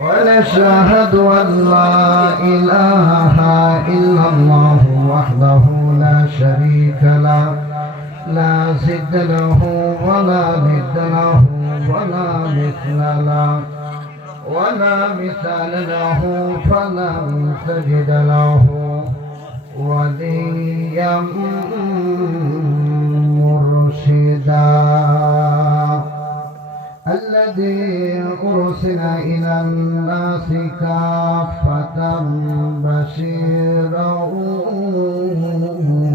ونشهد أن لا إله إلا الله وحده لا شريك له لا ضد له ولا ند له ولا مثل له ولا مثال له فلم تجد له وليا مرشدا الذي أرسل إلى الناس كافة بشيرا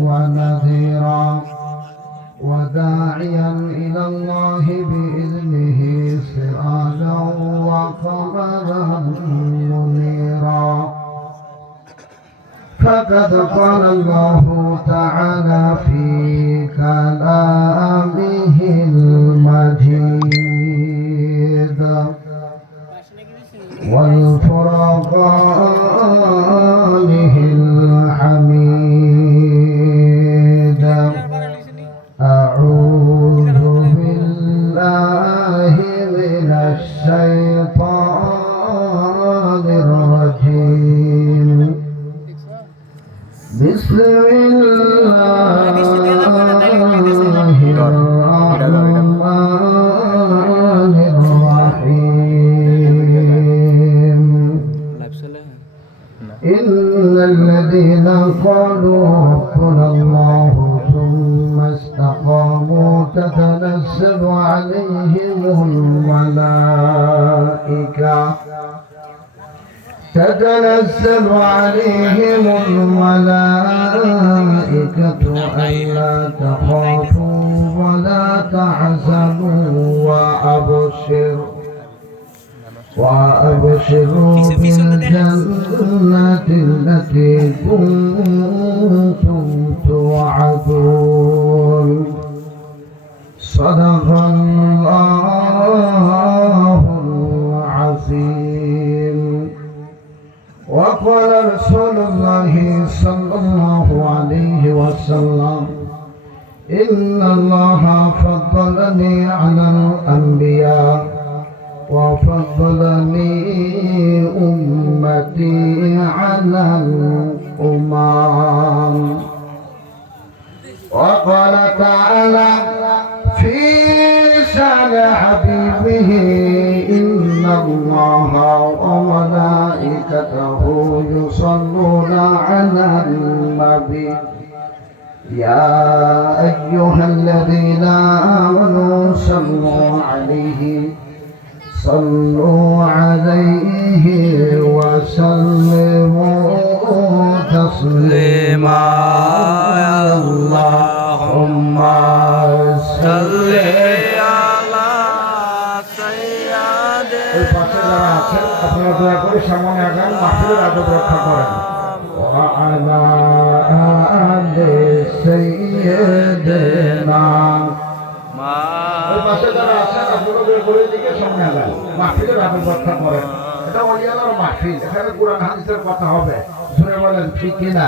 ونذيرا وداعيا إلى الله بإذنه سراجا وقمرا منيرا فقد قال الله تعالى في كلامه المجيد والفرقانه الحميد أعوذ بالله من الشيطان الرجيم بسم الله الرحمن الرحيم إن الذين قالوا ربنا الله ثم استقاموا تتنزل عليهم الملائكة ألا تخافوا ولا تحزنوا وأبشروا بالجنة التي كنتم توعدون صدق الله العظيم وقال رسول الله صلى الله عليه وسلم إن الله فضلني على الأنبياء وفضلني أمتي على الأمم وقال تعالى في شأن حبيبه إن الله وملائكته يصلون على النبي يا أيها الذين آمنوا صلوا عليه وسلموا تسليما اللهم صل على سيدنا আপনারা দয়া করে সামনে আগান মাহফিলের আদব রক্ষা করেন وعلى آل سيدنا ওই পাশে যারা আছেন আপনারা দয়া করে দিকে সামনে আগান মাহফিলের আদব রক্ষা করেন এটা ওলিয়ালার মাহফিল এখানে কোরআন হাদিসের কথা হবে শুনে বলেন ঠিক কিনা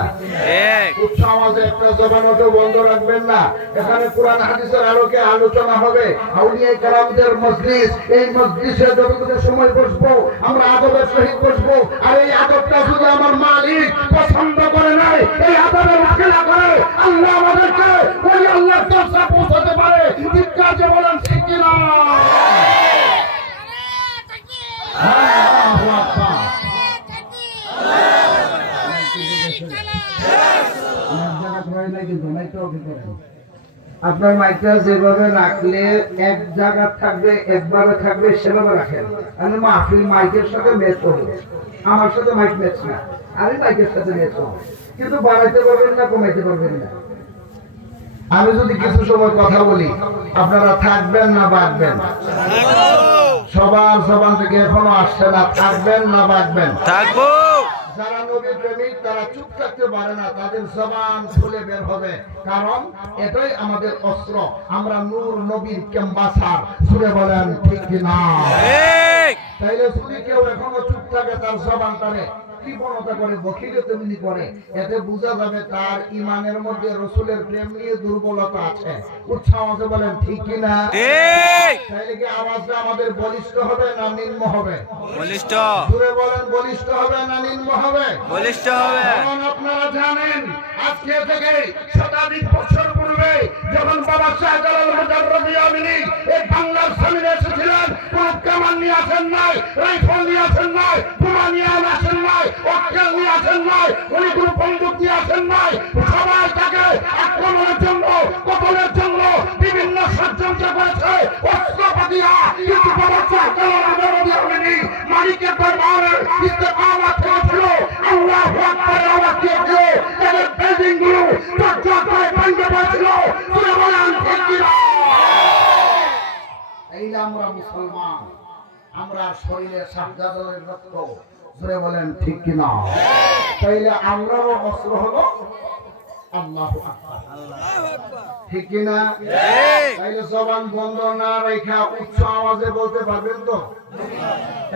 উচ্চ আওয়াজে একটা জবানও বন্ধ রাখবেন না এখানে কোরআন হাদিসের আলোকে আলোচনা হবে আউলিয়া কেরামদের মজলিস এই মজলিসে যতটুকু সময় বসবো আমরা আদবের সহিত বসবো আর এই আদবটা শুধু আমার মালিক পছন্দ করে নাই এই আদবের খেলা করে আল্লাহ আমাদেরকে ওই আল্লাহর দরজা পৌঁছাতে পারে ঠিক কাজে বলেন ঠিক কিনা আপনার মাইকটা যেভাবে রাখলে এক জায়গা থাকবে একবারে থাকবে সেভাবে রাখেন আমি মাহফিল মাইকের সাথে ম্যাচ করবো আমার সাথে মাইক ম্যাচ না আমি মাইকের সাথে ম্যাচ করবো কিন্তু বাড়াইতে পারবেন না কমাইতে পারবেন না আমি যদি কিছু সময় কথা বলি আপনারা থাকবেন না বাঁচবেন সবার জবান থেকে এখনো আসছে না থাকবেন না বাঁচবেন থাকবো যারা নবী প্রেমিক তারা চুপ থাকতে পারে না তাদের জবান খুলে বের হবে কারণ এটাই আমাদের অস্ত্র আমরা নূর নবীর ক্যাম্বাসার সুরে বলেন ঠিক কি না ঠিক তাইলে যদি কেউ এখনো চুপ থাকে তার জবান টানে কৃপণতা করে, বখিলে তেমনি করে, এতে বোঝা যাবে তার ইমানের মধ্যে রাসূলের প্রেম নিয়ে দুর্বলতা আছে। উচ্চ আওয়াজে বলেন ঠিক কি না? ঠিক। তাহলে কি আওয়াজটা আমাদের বলিষ্ঠ হবে না নিম্ন হবে? বলিষ্ঠ। জোরে বলেন, বলিষ্ঠ হবে না নিম্ন হবে? বলিষ্ঠ হবে। কারণ আপনারা জানেন আজকে থেকে শতাধিক বছর পূর্বে যখন বাবা শাহজালাল মুজাররদ আমিনী এই বাংলার জমিনে এসেছিলেন, কোন কামান নিয়ে আসেন নাই, রাইফেল নিয়ে আসেন নাই, বোমা নিয়ে আসেন নাই, অস্ত্র নিয়ে আসেন নাই, উনি কোনো বন্দুক নিয়ে আসেন নাই। সবাই তাকে আক্রমণের জন্য, কতলের জন্য বিভিন্ন ষড়যন্ত্র করেছে অস্ত্রপাতিয়া। কিন্তু বাবা শাহজালাল মুজাররদ আমিনী মালিকের দরবারে ইস্তেকামত করেছিল, আল্লাহু আকবার আওয়াজ দিয়েছিল, তাদের বিল্ডিং গুলো চকচকে ভেঙে পড়েছিল। তুলে বলেন ঠিক কি না? এই আমরা মুসলমান, আমরা শরীরে শাহজালালের রক্ত। জোরে বলেন ঠিক কি না? তাইলে আমরাও অস্ত্র হলো আল্লাহু আকবার, ঠিক কি না? তাইলে জবান বন্ধ না রেখে উচ্চ আওয়াজে বলতে পারবেন তো?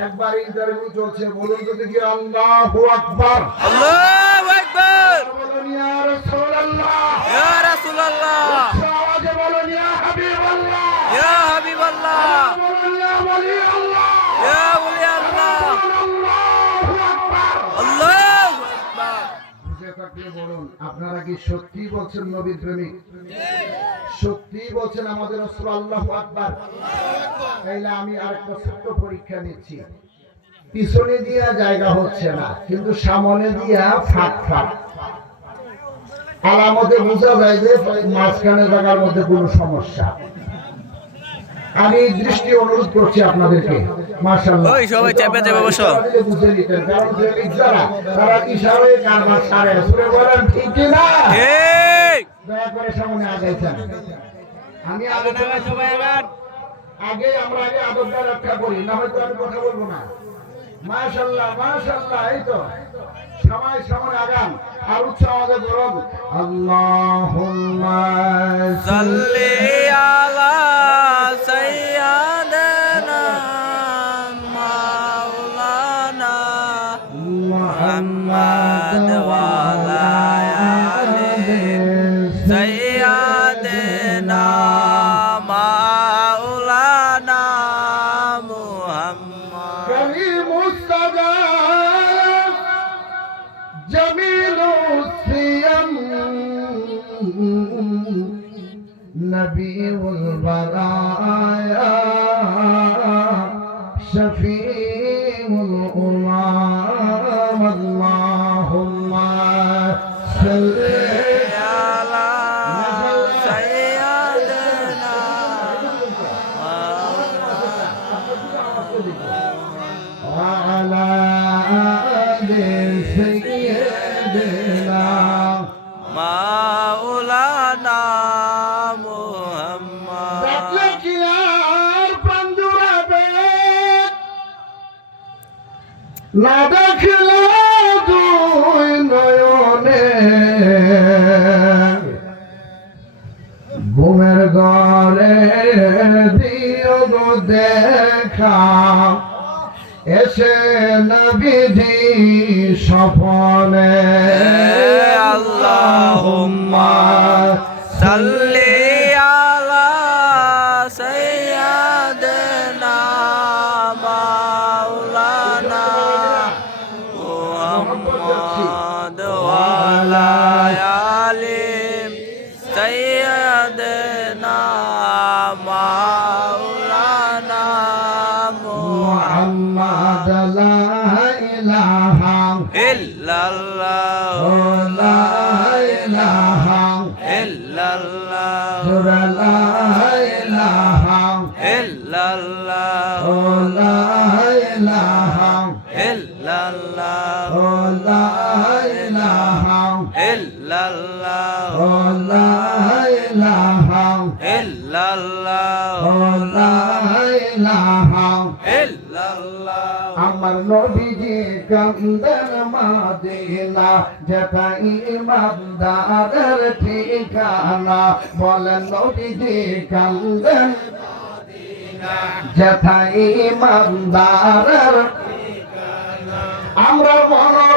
একবার ইন্টারভিউ চলছে, বলুন তো দেখি আল্লাহু আকবার। আল্লাহু আকবার। বলুন ইয়া রাসূলুল্লাহ, ইয়া রাসূলুল্লাহ। উচ্চ আওয়াজে বলুন ইয়া হাবিবাল্লাহ, ইয়া হাবিবাল্লাহ। বলুন ইয়া ওলি আল্লাহ, ইয়া ওলি আল্লাহ। আল্লাহু আকবার, আল্লাহু আকবার। বুঝে থাকলে বলুন, আপনারা কি সত্যি বলছেন নবীর প্রেমিক? সত্যি বলছেন আমাদের রাসূল আল্লাহু আকবার? তাইলে আমি আরেকটা ছোট্ট পরীক্ষা নিচ্ছি। পিছনে দিয়া জায়গা হচ্ছে না, কিন্তু সামনে দিয়া ফাঁক ফাঁক, আলামতে বোঝা যায় যে মাঝখানে জায়গার মধ্যে কোনো সমস্যা। আমি দৃষ্টি অনুরোধ করছি আপনাদেরকে, মাশাআল্লাহ ওই সবাই চেপে চেপে বসো, বুঝে নিতেন, কারণ প্রেমিক যারা তারা ইশারায় কারবার সারে। সুরে বলেন ঠিক কি না? ঠিক। দয়া করে সামনে আগাইছেন। আমি আগে আমরা আগে আদবটা রক্ষা করি, না হয়তো আমি কথা বলবো না। মাশাআল্লাহ মাশাআল্লাহ। এই তো সবাই সামনে আগান, আর উচ্চ আওয়াজে বলুন আল্লাহুম্মা সাল্লি আলা সাইয়্যিদিনা মাওলানা মুহাম্মদ ওয়া আলা আলি সাইয়্যিদিনা মাওলানা মুহাম্মদ। কারীমুস সাদাত জামিলুস সিয়াম নবীউল বারায়া শফীউল উম্মাম। আল্লাহুম্মা সাল্লি আলা সাইয়্যিদিনা ওয়া আলা আলি সাইয়্যিদিনা মাওলানা মুহাম্মদ। ডাকলে কি আর প্রাণ জুড়াবে, না দেখলে দুই নয়নে, ঘুমের ঘরে দিও গো দেখা, এসে নবীজি স্বপনে। আল্লাহুম্মা সাল্লি আলা সাইয়্যিদিনা মাওলানা মুহাম্মদ ওয়া আলা আলি সাইয়্যিদিনা মাওলানা মুহাম্মদ। লা ইলাহা ইল্লাল্লাহ, লা ইলাহা ইল্লাল্লাহ, লা ইলাহা ইল্লাল্লাহ, লা ইলাহা ইল্লাল্লাহ, লা ইলাহা ইল্লাল্লাহ, লা ইলাহা ইল্লাল্লাহ, লা ইলাহা ইল্লাল্লাহ। আমার নবীজি কান্দেন মদিনা, যেটা ইমানদারের ঠিকানা। বলেন নবীজি কান্দেন মদিনা, যেটা ইমানদারের ঠিকানা। আমরা মনে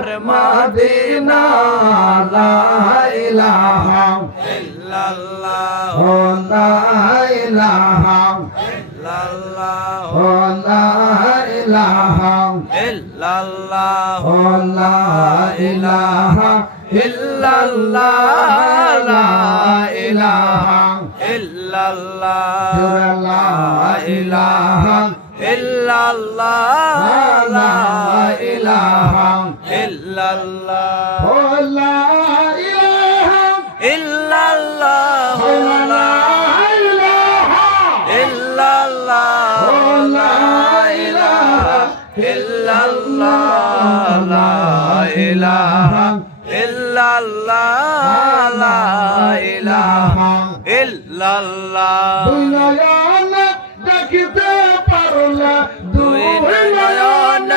আর মদিনা লা ইলাহা ইল্লাল্লাহ ও লা ইলাহা ইল্লাল্লাহ ও লা ইলাহা ইল্লাল্লাহ ও লা ইলাহা ইল্লাল্লাহ লা ইলাহা ইল্লাল্লাহ লা ইলাহা ইল্লাল্লাহ লা ইলাহা ইল্লাল্লাহ ও লা ইলাহা ইল্লাল্লাহ লা ইলাহা ইল্লাল্লাহ লা ইলাহা ইল্লাল্লাহ লা ইলাহা ইল্লাল্লাহ লা ইলাহা ইল্লাল্লাহ দুই নয়ন দেখিতে পারলে দুই নয়ন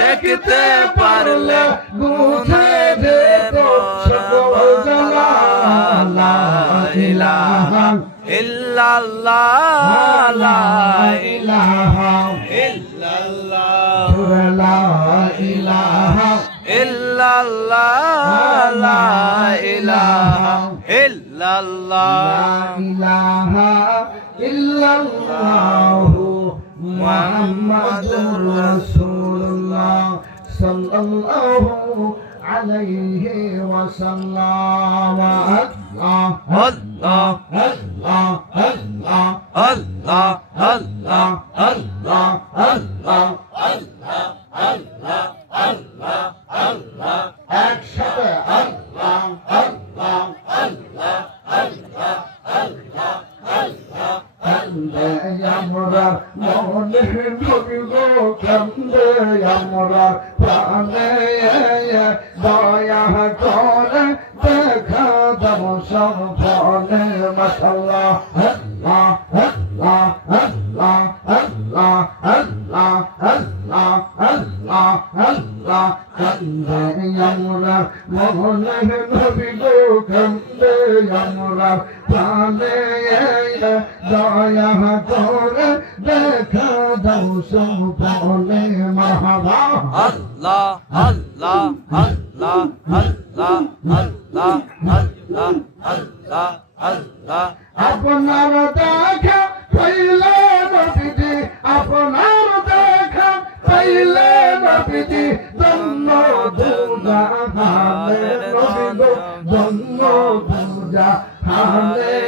দেখতে পারলে বুঝে যেত সকল জ্বালা লা ইলাহা ইল্লাল্লাহ লা ইলাহা ইল্লাল্লাহ লা ইলাহা ইল্লাল্লাহ লা ইলাহা ইল্লাল্লাহ ইলাহা ইল্লাল্লাহু মুহাম্মাদুর রাসূলুল্লাহ সাল্লাল্লাহু আলাইহি ওয়াসাল্লাম আল্লাহ আল্লাহ আল্লাহ আল্লাহ আল্লাহ আল্লাহ আল্লাহ আল্লাহ একসাথে আল্লাহ আল্লাহ কান্দে আমরা মনে নবী গো কান্দে আমরা প্রাণে দয়া করে দেখা দাও সব ফলে মাশাআল্লাহ আল্লাহ আল্লাহ আল্লাহ আল্লাহ আল্লাহ আল্লাহ আল্লাহ আল্লাহ কান্দে আমরা মনে নবী গো কান্দে আমরা প্রাণে দয়া করে দেখা দাও সব ফলে মারহাবা আল্লাহ আল্লাহ আল্লাহ আল্লাহ আল্লাহ আল্লাহ আল্লাহ আল্লাহ আপনার দেখা পাইলে নবীজি আপনার দেখা পাইলে নবীজি ধন্য দুজা হালে নবী গো ধন্য দুজা হালে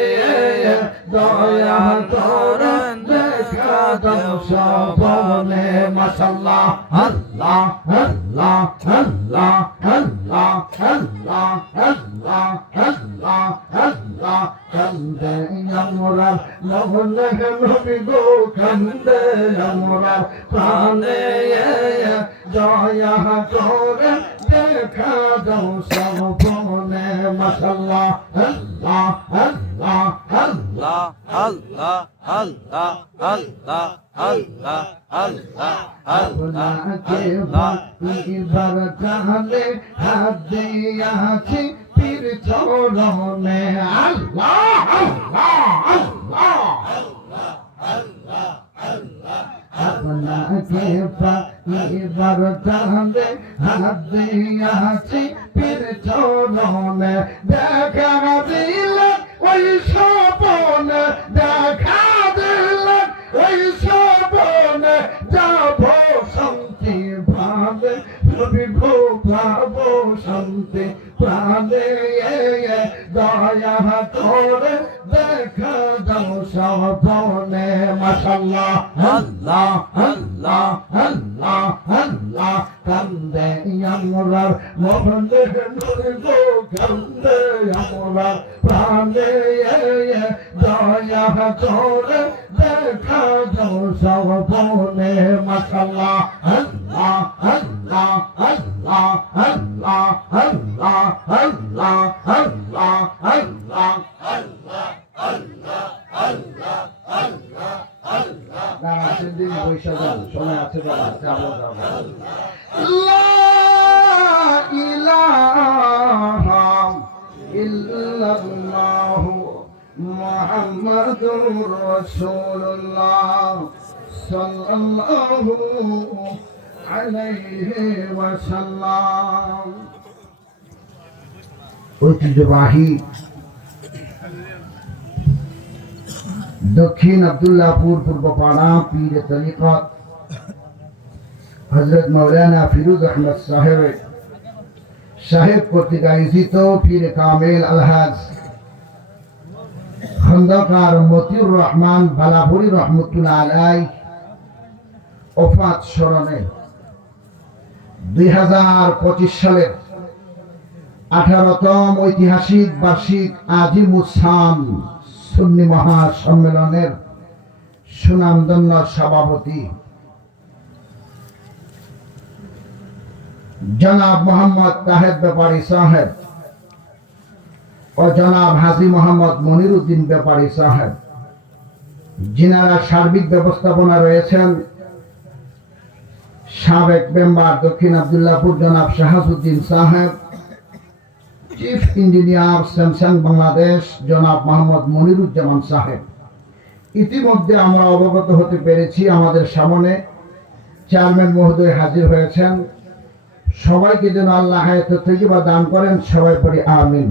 দয়া করে দেখা দাও সবনে মাশাআল্লাহ আল্লাহ আল্লাহ আল্লাহ আল্লাহ আল্লাহ আল্লাহ আল্লাহ আল্লাহ কান্দে আমরা মোহনে নবী গো কান্দে আমরা প্রাণে দয়া করে দেখা দাও সবনে মাশাআল্লাহ আল্লাহ আল্লাহ আল্লাহ আল্লাহ আল্লাহ আল্লাহ আল্লাহ আল্লাহ আল্লাহ আপনাকে বাকিবার চাহলে হাত দিয়াছি পীর চরণে আল্লাহ আল্লাহ আল্লাহ আপনাকে পাইবার চাহলে হাত দিয়াছি পীর চরণে দেখা দিলে ওই স্বপনে দেখা দিলে ওই স্বপনে যাব শান্তি ভাবে রবি গো পাবো শান্তি প্রাণে দয়া করে দেখা দাও স্বপনে মাশাআল্লাহ আল্লাহ আল্লাহ আল্লাহ আল্লাহ কান্দে আমরা মোহনে নবী গো কান্দে আমরা প্রাণে দয়া করে দেখা দাও সবনে মাশাআল্লাহ আল্লাহ আল্লাহ আল্লাহ আল্লাহ আল্লাহ আল্লাহ আল্লাহ আল্লাহ আছেন দিন পয়সা যান সময় আছে দাদা যাবো লা ইলাহা ইল্লাল্লাহু মুহাম্মাদুর রাসূলুল্লাহ সাল্লাল্লাহু عليه وسلم ঐতিহ্যবাহী দক্ষিণ আব্দুল্লাহপুর পূর্বপাড়া পীর তরিকত হযরত মাওলানা ফিরোজ আহমদ সাহেব কর্তৃক আয়োজিত পীর কামেল আলহাজ খন্দকার মতিউর রহমান বালাপুরী রহমতুল্লাহ আলাইহি ওফাত স্মরণে 2025 সালের 18তম ঐতিহাসিক বার্ষিক আজিমুসান সুন্নি মহাসম্মেলনের সুনামধন্য সভাপতি জনাব মোহাম্মদ তাহের ব্যাপারী সাহেব ও জনাব হাজী মোহাম্মদ মনিরুদ্দিন ব্যাপারী সাহেব, যিনারা সার্বিক ব্যবস্থাপনা রয়েছেন সাবেক মেম্বার দক্ষিণ আব্দুল্লাহপুর জনাব শাহাবুদ্দিন সাহেব, চিফ ইঞ্জিনিয়ার স্যামসাং বাংলাদেশ জনাব মোহাম্মদ মনিরুজ্জামান সাহেব। ইতিমধ্যে আমরা অবগত হতে পেরেছি আমাদের সামনে চেয়ারম্যান মহোদয় হাজির হয়েছেন। সবাইকে যেন আল্লাহ হায়াত তৈয়বা দান করেন, সবাই পড়ি আমিন।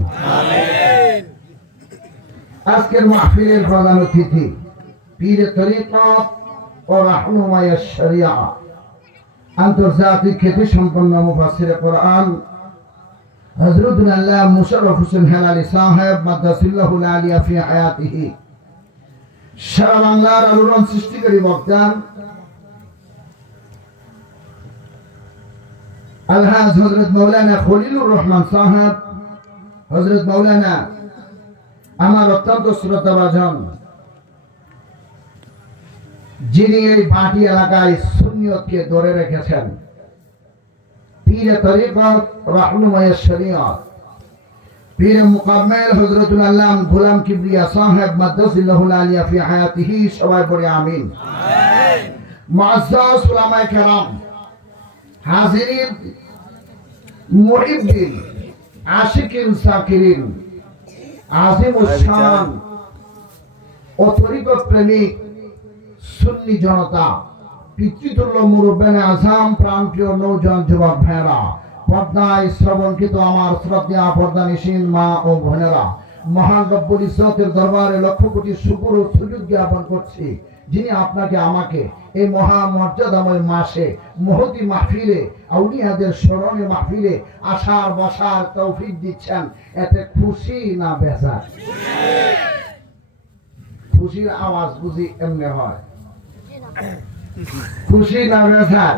আজকের মাহফিলের প্রধান অতিথি পীর তরিকত ও রাহনুমায়ে শরিয়া আন্তর্জাতিক খ্যাতি সম্পন্ন মুফাসসিরে কোরআন হযরত আল্লাহ মুশাররফ হোসেন হেলালি সাহেব মাদ্দাসিল্লাহুল আলিয়া ফি হায়াতিহি, সারা বাংলার আলোড়ন সৃষ্টিকারী বক্তা আলহাজ হযরত মাওলানা খলিলুর রহমান সাহেব, হযরত মাওলানা আমার অত্যন্ত শ্রদ্ধাভাজন, যিনি এই ভাটি এলাকায় সুন্নিয়তকে ধরে রেখেছেন, পীর তরিকত রাহনুমায়ে শরিয়ত পীর মুকাম্মেল হযরতুল আল্লাহ গোলাম কিবরিয়া সাহেব মাদ্দাসিল্লাহুল আলিয়া ফি হায়াতিহি, সবাই পড়ে আমিন। মুআজ্জাজ উলামায়ে কেরাম, হাজিরিন, মুহিব্বিন, আশিকিন, সাকিরিন, আজিমুস শান ও তরিকত প্রেমিক সুন্নি জনতা, পিতৃতুল্য মুরব্বানে আজম, প্রাণপ্রিয় নৌজন যুবক ভাইয়েরা, পর্দায় শ্রবণকৃত আমার শ্রদ্ধা পর্দানিসীন মা ও বোনেরা, মহান রব্বুল ইজ্জতের দরবারে লক্ষ কোটি শুকর ও সুজুদ জ্ঞাপন করছি, যিনি আপনাকে আমাকে এই মহা মর্যাদাময় মাসে মহতি মাহফিলে আউলিয়াদের স্মরণে মাহফিলে আসার বসার তৌফিক দিচ্ছেন। এতে খুশি না বেজার? খুশির আওয়াজ বুঝি এমনি হয়? খুশি না বেজার?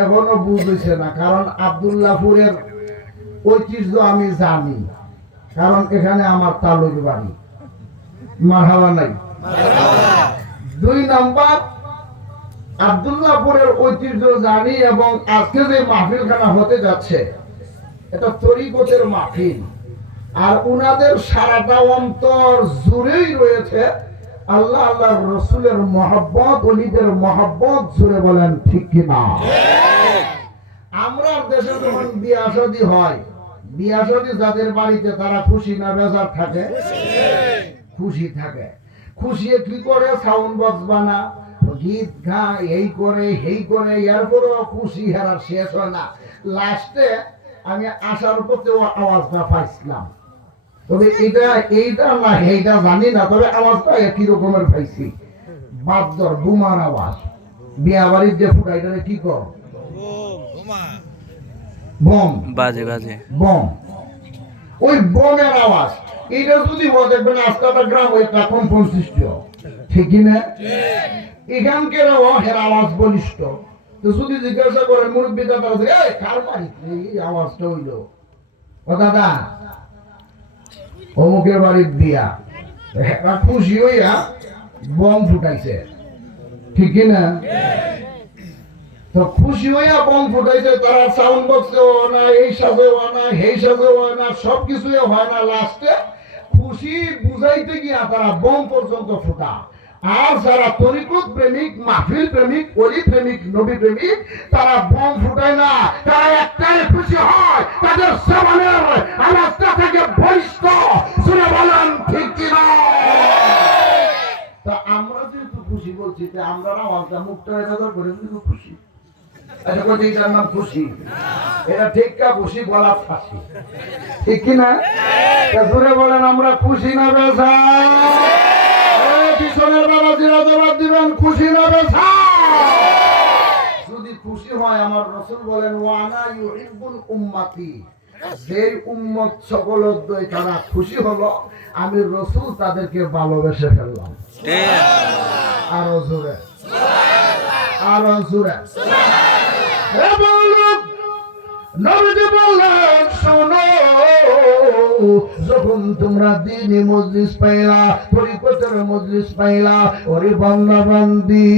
এখনো বুঝেছে না, কারণ আব্দুল্লাহপুরের ঐতিহ্য আমি জানি, কারণ এখানে আমার তালুর বাড়ি। মারহাবা নাই? 2 নাম্বার, আব্দুল্লাহপুরের ঐতিহ্য জানি, এবং আজকে যে মাহফিলখানা হতে যাচ্ছে এটা তরিকতের মাহফিল, আর উনাদের সারাটা অন্তর জুড়েই রয়েছে আল্লাহ আল্লাহ রসুলের মহব্বত, ওলিদের মহব্বত। জুড়ে বলেন ঠিক কিনা? আমরা দেশে যখন বিয়া শাদী হয়, বিয়া শাদী যাদের বাড়িতে, তারা খুশি না বেজার থাকে? খুশি থাকে। খুশিয়ে কি করে? সাউন্ড বক্স বানা, গীত গা, এই করে এই করে, এরপরেও খুশি হেরা শেষ হয় না। লাস্টে আমি আসার পথে আওয়াজটা পাইছিলাম, তবে এইটা না এইটা জানি না, তবে আওয়াজটা একই রকমের পাইছি। বাদ্যর বোমার আওয়াজ, বিয়া বাড়ির যে ফুটাইটারে কি কর? বম বাজে বাজে বম। ওই বমের আওয়াজ, এটা যদি দেখবেন আস্তাটা গ্রাম একটা কম্পন সৃষ্টি, ঠিক না? এখানকার হের আওয়াজ বলিষ্ঠ। তো যদি জিজ্ঞাসা করেন মুরব্বী দাদা, কার বাড়িতে এই আওয়াজটা হইল? ও দাদা অমুকের বাড়ির দিয়া, খুশি হইয়া বম ফুটাইছে, ঠিক না? তো খুশি হইয়া বম ফুটাইছে, তারা সাউন্ড বক্সেও না, এই সাজেও না, এই সাজেও হয় না, সবকিছুই হয় না। লাস্টে খুশি বুঝাইতে গিয়া তারা বম পর্যন্ত ফুটা। আর যারা তরিকত প্রেমিক, মাহফিল প্রেমিক, ওলি প্রেমিক, নবী প্রেমিক, তারা বম ফুটায় না, তারা একটাই খুশি হয়, তাদের জবানের আওয়াজটা থেকে বলিষ্ঠ। শুনে বলেন ঠিক কিনা? তা আমরা যেহেতু খুশি বলছি, খুশিতে আমরা না আমরা মুখটা এবার করে কিন্তু খুশি আচ্ছা কোথায় এটার নাম খুশি এটা ঠিক কা খুশি বলা ফাঁসি ঠিক কি না জোরে বলেন আমরা খুশি না বেজা পিছনের বাবাজিরা জবাব দিবেন খুশি না বেজা যদি খুশি হয় আমার রাসূল বলেন ওয়ানা ইউহিব্বুল উম্মতি যেই উম্মত সকল অদ্বৈ তারা খুশি হলো আমি রাসূল তাদেরকে ভালোবেসে ফেললাম আরো জোরে আরো জোরে নবীজি বললেন শোনো যখন তোমরা দ্বীনি মজলিস পাইলা তরিকতের মজলিস পাইলা ওরে বান্দা বান্দি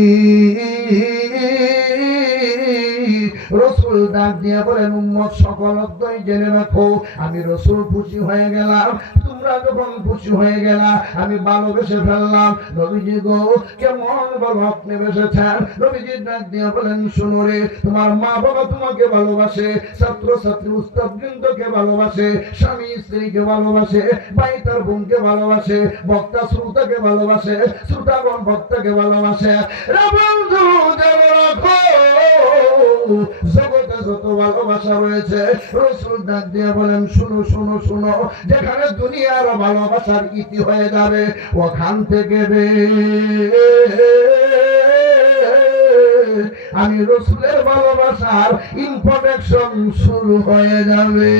রাসূল ডাক দিয়ে বলেন উম্মত সকল অদ্বৈ জেনে রাখো আমি রাসূল খুশি হয়ে গেলাম তোমরা যখন খুশি হয়ে গেলা আমি ভালোবেসে ফেললাম নবীজি গো কেমন ভালো আপনি বেসেছেন নবীজি ডাক দিয়ে বলেন শোনো রে তোমার মা বাবা তোমাকে ভালোবাসে ছাত্র ছাত্রী উস্তাদ বৃন্দকে ভালোবাসে স্বামী স্ত্রীকে ভালোবাসে ভাই তার বোনকে ভালোবাসে বক্তা শ্রোতাকে ভালোবাসে শ্রোতাগণ বক্তাকে ভালোবাসে রে বন্ধু জেনে রাখো জগতে যত ভালোবাসা রয়েছে রাসূল ডাক দিয়ে বলেন শুনো শুনো শুনো যেখানে দুনিয়ার ভালোবাসার ইতি হয়ে যাবে ওখান থেকে রে আমি রাসূলের ভালোবাসার ইন্ট্রোডাকশন শুরু হয়ে যাবে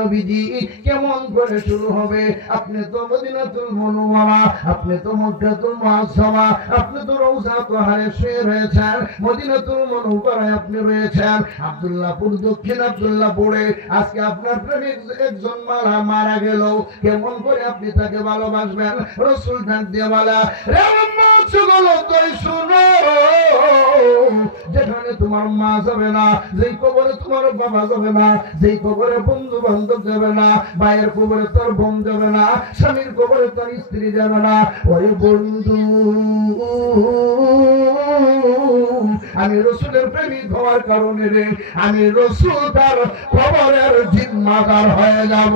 নবীজি কেমন করে শুরু হবে আপনি তো মদিনাতুল মুনাওয়ারা আপনি তো মক্কাতুল মুআজ্জামা আপনি তো রওজা তাহারে শুয়ে রয়েছেন মদিনাতুল মুনাওয়ারায় আপনি রয়েছেন আব্দুল্লাহপুর দক্ষিণ আব্দুল্লাহপুরে আজকে আপনার প্রেমিক একজন মারা গেল কেমন করে আপনি তাকে ভালোবাসবেন রাসূল ডাক দিয়ে বলা রে উম্মত সকল তুই শুনো যেখানে তোমার মা যাবে না যেই কবরে তোমার বাবা যাবে না যেই কবরে বন্ধু বান্ধব যাবে না ভাইয়ের কবরে তোর বোন যাবে না স্বামীর কবরে তোর স্ত্রী যাবে না ওরে বন্ধু আমি রাসূলের প্রেমিক হওয়ার কারণে রে আমি রাসূল তার কবরের জিম্মাদার হয়ে যাব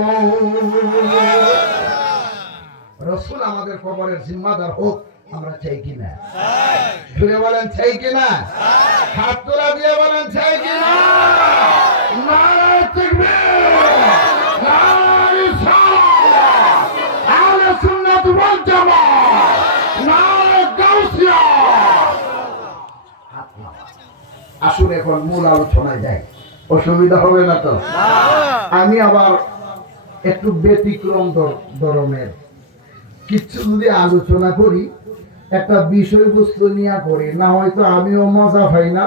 রাসূল আমাদের কবরের জিম্মাদার হোক আমরা চাই কিনা জুড়ে বলেন চাই কিনা হাত তোলা দিয়ে বলেন চাই কিনা নারে তাকবীর নারে সালাত আহলে সুন্নাত ওয়াল জামাত নারে গাউসিয়া আসুন এখন মূল আলোচনায় যাই অসুবিধা হবে না তো আমি আবার একটু ব্যতিক্রম ধরনের কিছু যদি আলোচনা করি একটা বিষয়বস্তু নিয়ে করি না হয়তো আমিও মজা পাই না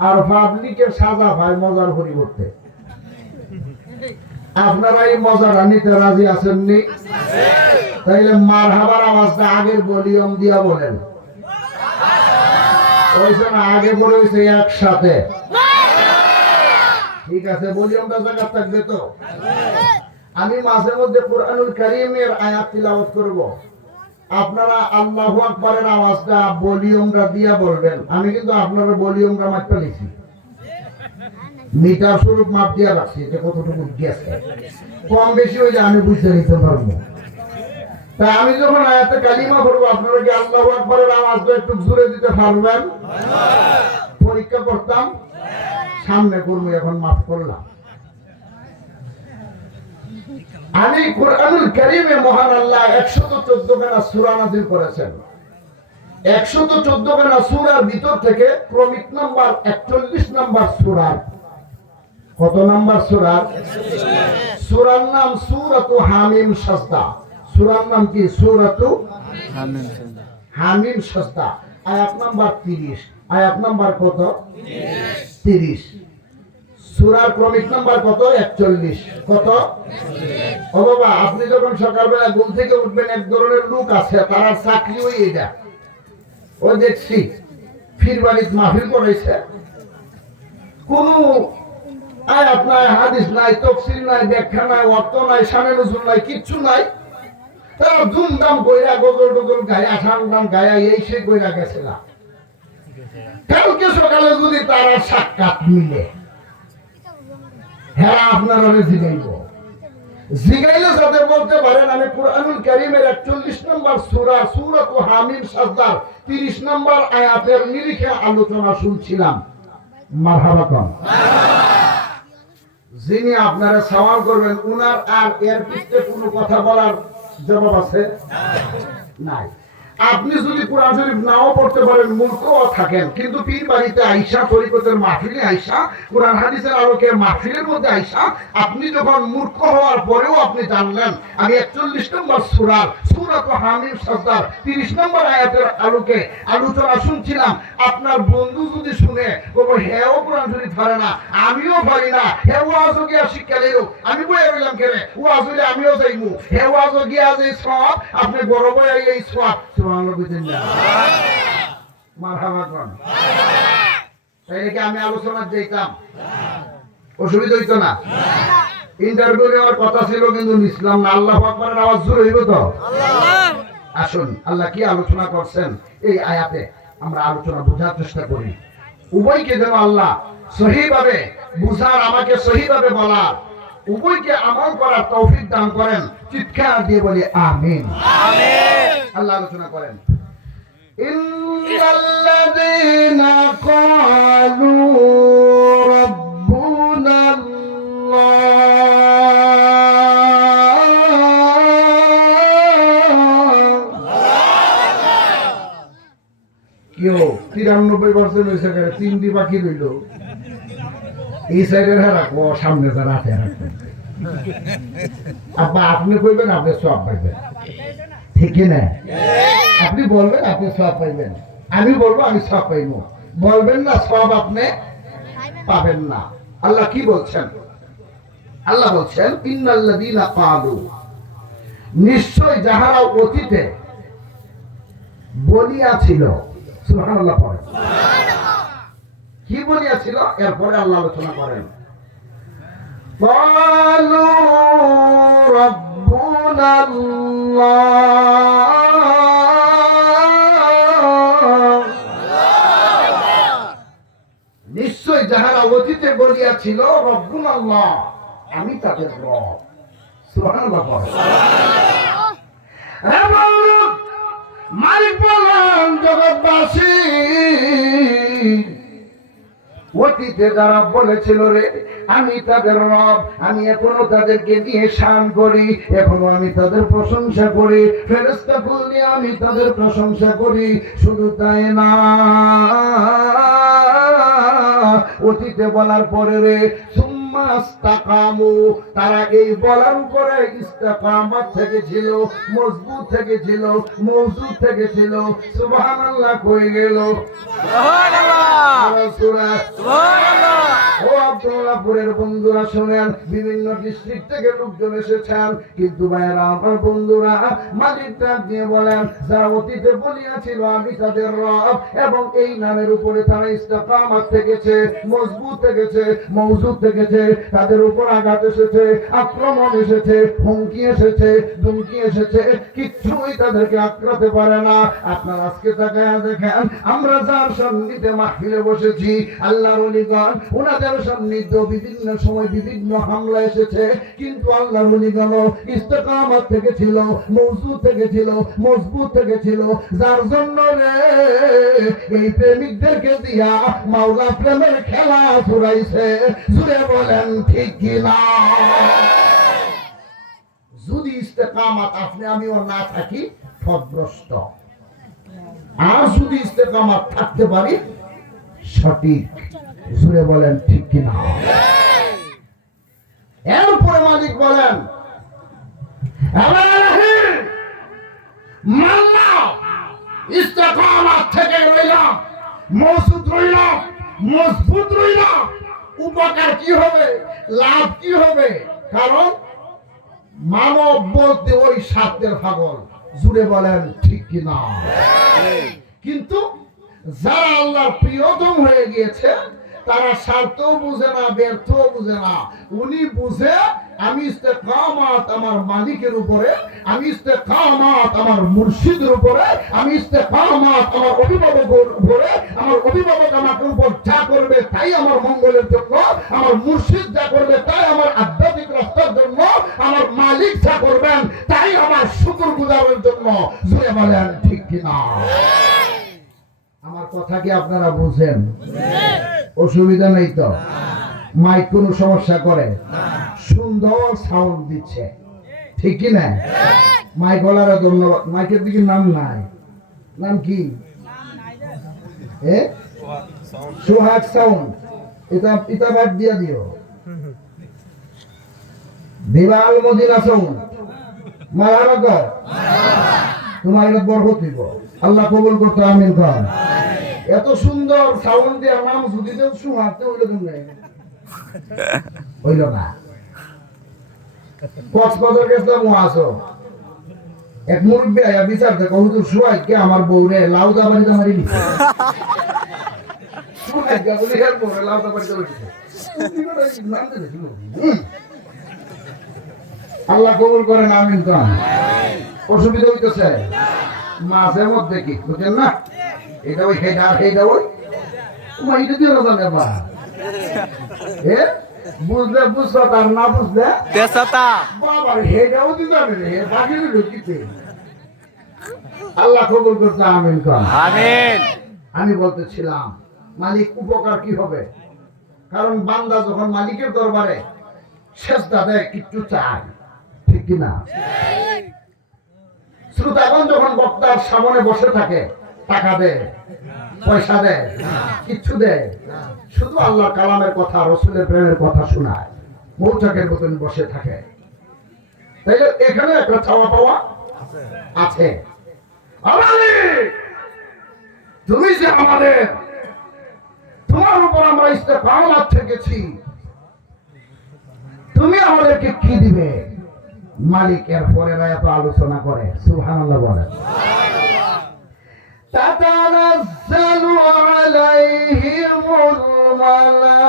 আর পাবলিকের সাজা পায় মজার পরিবর্তে আপনারা এই মজাটা নিতে রাজি আছেননি তাইলে মারহাবার আওয়াজটা আগের ভলিউম দিয়া বলেন ওই সময় আগে বলে হয়েছে একসাথে ঠিক আছে ভলিউমটা জায়গা থাকবে তো আমি মাঝে মধ্যে কোরআনুল কারীমের আয়াত তিলাওয়াত করব আপনারা আল্লাহু আকবারের আওয়াজটা ভলিউমটা দিয়া বলবেন আমি কিন্তু আপনারা ভলিউমটা মাপতে লিখি মিটার স্বরূপ মাপ দিয়া রাখছি যে কতটুকু গেছে কম বেশি হয়ে যায় আমি বুঝতে নিতে পারবো তা আমি যখন আয়াতে কালিমা পড়বো আপনারা কি আল্লাহু আকবারের আওয়াজটা একটু জোরে দিতে পারবেন পরীক্ষা করতাম সামনে করবো এখন মাফ করলাম আমি কোরআনুল কারীমে মহান আল্লাহ 114 খানা সূরা নাযিল করেছেন 114 খানা সূরার ভিতর থেকে ক্রমিক নাম্বার 41 নাম্বার সূরা কত নাম্বার সূরা সূরার নাম সূরাতু হামিম সাজদা সূরার নাম কি সূরাতু হামিম সাজদা আয়াত নাম্বার 30 আয়াত নাম্বার কত 30 সূরার ক্রমিক নাম্বার কত 41 কত ও বাবা আপনি যখন সকালবেলা ঘুম থেকে উঠবেন এক ধরনের লোক আছে তারা চাকরি হয়ে যায় ও দেখছি ফিরবাড়িত মাহফিল করেছে কোন আয়াত নাই হাদিস নাই তাফসীর নাই ব্যাখ্যা নাই অর্থ নাই শানে নজরুল নাই কিচ্ছু নাই তারা ধুমধাম কইরা গজল টজল গায়া সাংবাম গায়া এই সে কইরা গেছে না কালকে সকালে যদি তারা সাক্ষাৎ মিলে হ্যাঁ আপনারা জিগাইব জিগাইলে যাতে বলতে পারেন আমি কুরআনুল কারীমের 41 নম্বর সূরা সূরাতু হামিম সাজদার 30 নম্বর আয়াতের নিরিখে আলোচনা শুনছিলাম। মারহাবা কোন যিনি আপনারা সওয়াল করবেন উনার আর এর পিছনে কোনো কথা বলার জবাব আছে নাই। আপনি যদি কোরআন শরীফ নাও পড়তে পারেন, মূর্খও থাকেন, কিন্তু পীর বাড়িতে আইসা, তরিকতের মাহফিলে আইসা, কোরআন হাদিসের আলোকে মাহফিলের মধ্যে আইসা আপনি যখন মূর্খ হওয়ার পরেও আপনি জানলেন আমি 41 নম্বর সূরার সূরাতুল হামিম সাজদার 30 নম্বর আয়াতের আলোকে আলোচনা শুনছিলাম, আপনার বন্ধু যদি শুনে বলবো হেও কোরআন শরীফ পারে না, আমিও পারি না, হে ওয়াজও গিয়া শিক্ষা দিল, আমি বই রইলাম কেন, ওয়াজ হইলে আমিও যাইমু, হে ওয়াজও গিয়া যে সব আপনি বড় বই এই সব সুবহানাল্লাহ বুঝেন না। মারহাবা কোন তাইলে কি আমি আলোচনা যেতাম, অসুবিধা হইতো না? ইন্টারভিউ নেওয়ার কথা ছিল কিন্তু ইসলাম না। আল্লাহু আকবারের আওয়াজ জোরে হইব তো? আসুন আল্লাহ কি আলোচনা করছেন এই আয়াতে আমরা আলোচনা বোঝার চেষ্টা করি। উভয়কে যেন আল্লাহ সহিভাবে বুঝার, আমাকে সহিভাবে বলার, উভয়কে আমল করার তৌফিক দান করেন। চিৎকার দিয়ে বলি আমিন। আল্লাহ আলোচনা করেন ইন্নাল্লাযীনা ক্বালু কেউ 93% হয়েছে, 3টি বাকি রইল। এই সাইডের হ্যাঁ রাখবো, সামনে যারা আছে রাখবেন। আব্বা আপনি কইবেন, আপনি সব পাইবেন, ঠিক না? আপনি বলবেন, আপনি সব পাইবেন, আমি বলবো, আমি সব পাইব। বলবেন না সব আপনি পাবেন না। আল্লাহ কি বলছেন? আল্লাহ বলছেন ইন্নাল্লাযীনা ক্বালু, নিশ্চয় যাহারা অতীতে বলিয়াছিল। সুবহানাল্লাহ পড়েন। কি বলিয়াছিল? এরপরে আল্লাহ আলোচনা করেন ক্বালু রাব্বুনাল্লাহ, নিশ্চয় যাহারা অতীতে বলিয়াছিল রব্বুনাল্লাহ, আমি তাদের রব। সুবহানাল্লাহ পড়েন। মালিক বলেন জগৎবাসী, অতীতে যারা বলেছিল রে আমি তাদের রব, আমি এখনো তাদেরকে নিয়ে শান করি, এখনো আমি তাদের প্রশংসা করি, ফেরেশতা কুল দিয়ে আমি তাদের প্রশংসা করি। শুধু তাই না, অতীতে বলার পরে রে তারা এই বলার উপরে ইস্তেকামত থেকে ছিল, মজবুত থেকে ছিল, মওজুদ থেকে ছিল। সুবহানাল্লাহ কই গেল? ও আব্দুল্লাহপুরের বন্ধুরা শুনেন, বিভিন্ন ডিস্ট্রিক্ট থেকে লোকজন এসেছেন, কিন্তু ভাইয়েরা আমার বন্ধুরা, মালিক ডাক দিয়ে বলেন যারা অতীতে বলিয়াছিল আমি তাদের রব, এবং এই নামের উপরে তারা ইস্তেকামত থেকেছে, মজবুত থেকেছে, মওজুদ থেকেছে, তাদের উপর আঘাত এসেছে, আক্রমণ এসেছে, হুমকি এসেছে, ধমকি এসেছে, কিচ্ছুই তাদেরকে আক্রাতে পারে না। আপনারা আজকে তাকায়া দেখেন, আমরা যার সান্নিধ্যে মাহফিলে বসেছি, আল্লাহর ওলিগণ, ওনাদের সান্নিধ্য বিভিন্ন সময় বিভিন্ন হামলা এসেছে, কিন্তু আল্লাহর ওলিগণ ইস্তেকামত থেকে ছিল, মওজুদ থেকে ছিল, মজবুত থেকে ছিল। যার জন্য রে এই প্রেমিকদেরকে দিয়া মাওলা প্রেমের খেলা ফুরাইছে। জুড়ে বলেন ঠিক কিনা? যদি ইস্তেকামত আপনি আমিও না থাকি পথভ্রষ্ট, আর যদি ইস্তেকামত থাকতে পারি সঠিক। জুড়ে বলেন ঠিক কিনা? এরপরে মালিক বলেন মানলাম, ইস্তেকামত থেকে রইলাম, মওজুদ রইলাম, মজবুত রইলাম, উপকার কি হবে, লাভ কি হবে? কারণ মানব বলতে ওই স্বার্থের পাগল। জুড়ে বলেন ঠিক কিনা? কিন্তু যারা আল্লাহর প্রিয়তম হয়ে গিয়েছে তারা স্বার্থও বুঝে না, ব্যর্থও বুঝে না। উনি বুঝে আমি ইস্তেকামত আমার মালিকের উপরে, আমি ইস্তেকামত আমার মুর্শিদের উপরে, আমি ইস্তেকামত আমার অভিভাবকের উপরে। আমার অভিভাবক আমাকে উপর যা করবে তাই আমার মঙ্গলের জন্য, আমার মুর্শিদ যা করবে তাই আমার আধ্যাত্মিক রাস্তার জন্য, আমার ইচ্ছা করবেন তাই আমার শুকর গুজারের জন্য। জুড়ে বলেন ঠিক কিনা? আমার কথা কি আপনারা বুঝেন? অসুবিধা নেই তো? মাইক কোনো সমস্যা করে? সুন্দর সাউন্ড দিচ্ছে, ঠিক কি না? মাইক ওলারা ধন্যবাদ। মাইকের দিকে নাম নাই, নাম কি? সোহাগ সাউন্ড। এটা বাদ দিয়া দিও। দিবাল মদিনা সাউন্ড। মালানা কর, তোমার এটা বরকত দিব, আল্লাহ কবুল করতে আমিন খান। এত সুন্দর সাউন্ড দিয়ে নাম যদি দেও সোহাগতে হইল কেমনে? হইল না। কক্সবাজার গেছিলাম, আসো এক মুরব্বী আয়া বিচার দেখো হুজুর সোহাগ কে আমার বউরে লাউদা বাড়িতে মারি দিছে। সোহাগ কে বলি এর বউরে লাউদা বাড়িতে মারি দিছে। আল্লাহ কবুল করেন আমিন খান। অসুবিধা হইতেছে মাঝে মধ্যে কি বুঝেন না? এটা ওই হেডা আর হেডা ওই তোমার এটা দিয়ে জানে বা বুঝলে বুঝবা, তার না বুঝলে তেসাতা বাবার হেডাও দিতে যাবে রে, বাকি ঢুকিতে। আল্লাহ কবুল করতে আমিন খান। আমিন। আমি বলতেছিলাম মালিক উপকার কি হবে? কারণ বান্দা যখন মালিকের দরবারে সেজদা দেয় একটু চায়, ঠিক কিনা? শ্রোতাগণ যখন বক্তার সামনে বসে থাকে টাকা দেয়, পয়সা দেয়, কিচ্ছু দেয়, শুধু আল্লাহ কালামের কথা, রসুলের প্রেমের কথা শোনায়, মৌচাকের মতন বসে থাকে। তাইলে এখানে একটা চাওয়া পাওয়া আছে। তুমি যে আমাদের, তোমার উপর আমরা ইস্তেকামত থেকেছি, তুমি আমাদেরকে কি দিবে? মালিক এর পরে এত আলোচনা করে, সুবহানাল্লাহ বলেন। তাতানাজ্জালু আলাইহিমুল মালাইকাতু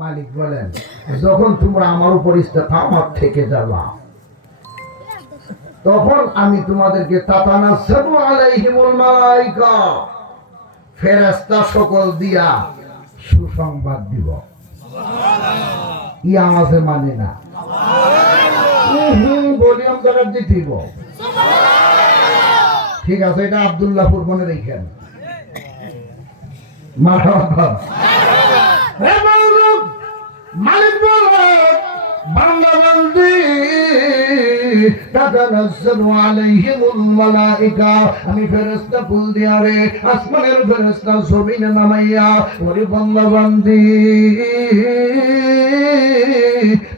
মালিক বলেন যখন তোমরা আমার উপর ইস্তেকামত থেকে যাবা, তখন আমি তোমাদেরকে তাতানাজ্জালু আলাইহিমুল মালাইকা, ফেরেশতা সকল দিয়া সুসংবাদ দিব। ই আমাদের মানে না, বলিয়াম জায়গা দিতেইব। ঠিক আছে, এটা আব্দুল্লাহপুর মনে রেখেন। মারহাবা। মালিক বলে বান্দা বান্দি তাতানাজ্জালু আলাইহিমুল মালাইকা, আমি ফেরেশতা কুল দিয়া রে আসমানের ফেরেশতা জমিনে নামাইয়া ওরে বান্দা বান্দি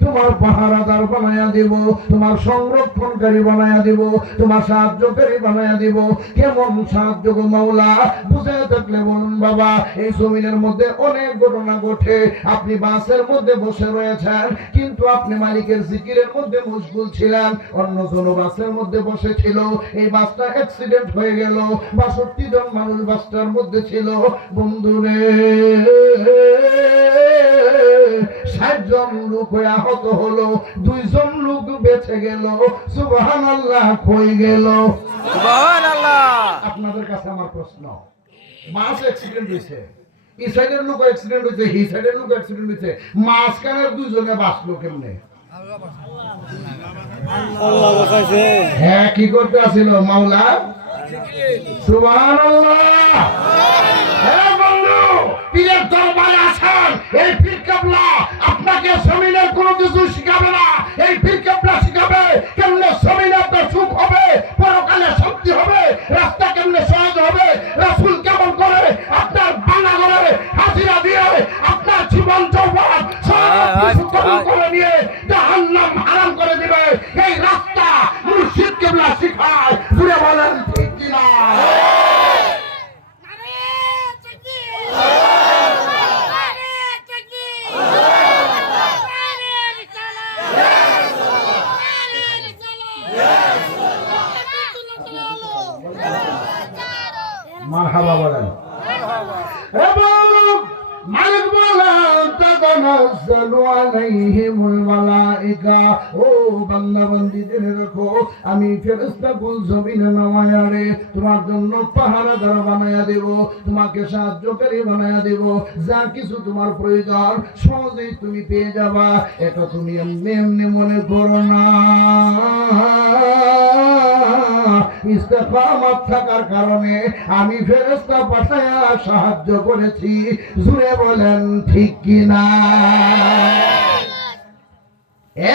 তোমার পাহারাদার বানায়া দিব, তোমার সংরক্ষণকারী বানায়া দিব, তোমার সাহায্যকারী বানায়া দিব। কেমন সাহায্য গো মাওলা? বুঝে থাকলে বলুন বাবা। এই জমিনের মধ্যে অনেক ঘটনা ঘটে। আপনি বাসের মধ্যে বসে রয়েছেন, কিন্তু আপনি মালিকের জিকিরের মধ্যে মশগুল ছিলেন, অন্যজন বাসের মধ্যে বসেছিল। এই বাসটা অ্যাক্সিডেন্ট হয়ে গেল, ৬২ জন মানুষ বাসটার মধ্যে ছিল। বন্ধুরে ৬০ জন লোক আহত হলো, ২ জন লোক বেঁচে গেল। সুবহানাল্লাহ, কই গেল? সুবহানাল্লাহ। আপনাদের কাছে আমার প্রশ্ন, বাস অ্যাক্সিডেন্ট হয়েছে, এই সাইডের লোক অ্যাক্সিডেন্ট হয়েছে, এই সাইডের লোক অ্যাক্সিডেন্ট হয়েছে, মাঝখানের ২ জনে বাঁচলো কেমনে? আল্লাহ বাঁচাইছে। হ্যাঁ, কি করতে আসিল মাওলা? সুবহানাল্লাহ। হ্যাঁ বন্ধু, পীরের দরবারে আসেন। এই পীর কেবলা আপনাকে জমিনের কোনো কিছু শিখাবে না, এই পীর কেবলা শিখাবে কেমনে জমিনে আপনার সুখ হবে, পরকালে শান্তি হবে, রাস্তা কেমনে সহজ হবে, রাসূল কেমন করে আপনার বাংলা করে হাজিরা দিয়ে আপনার জীবন যৌবন সব কিছু কবুল করে নিয়ে জাহান্নাম হারাম করে দিবে। এই রাস্তা মুর্শিদ কেবলা শিখায়। ঘুরে বলেন ঠিক কিনা? মারহাবা বলেন। মালিক বলেন তাতানাজ্জালু আলাইহিমুল মালাইকা। ও বান্দা বান্দীদের রাখো, আমি ফেরেশতা কুল জমিনে নামায়া রে তোমার জন্য পাহারাদার বানায়া দেব, তোমাকে সাহায্যকারী বানায়া দেব। যা কিছু তোমার প্রয়োজন সহজেই তুমি পেয়ে যাবা। এটা তুমি এমনি এমনি মনে করো না। ইস্তেকামত থাকার কারণে আমি ফেরেশতা পাঠায়া সাহায্য করেছি। জুড়ে বলেন ঠিক কিনা?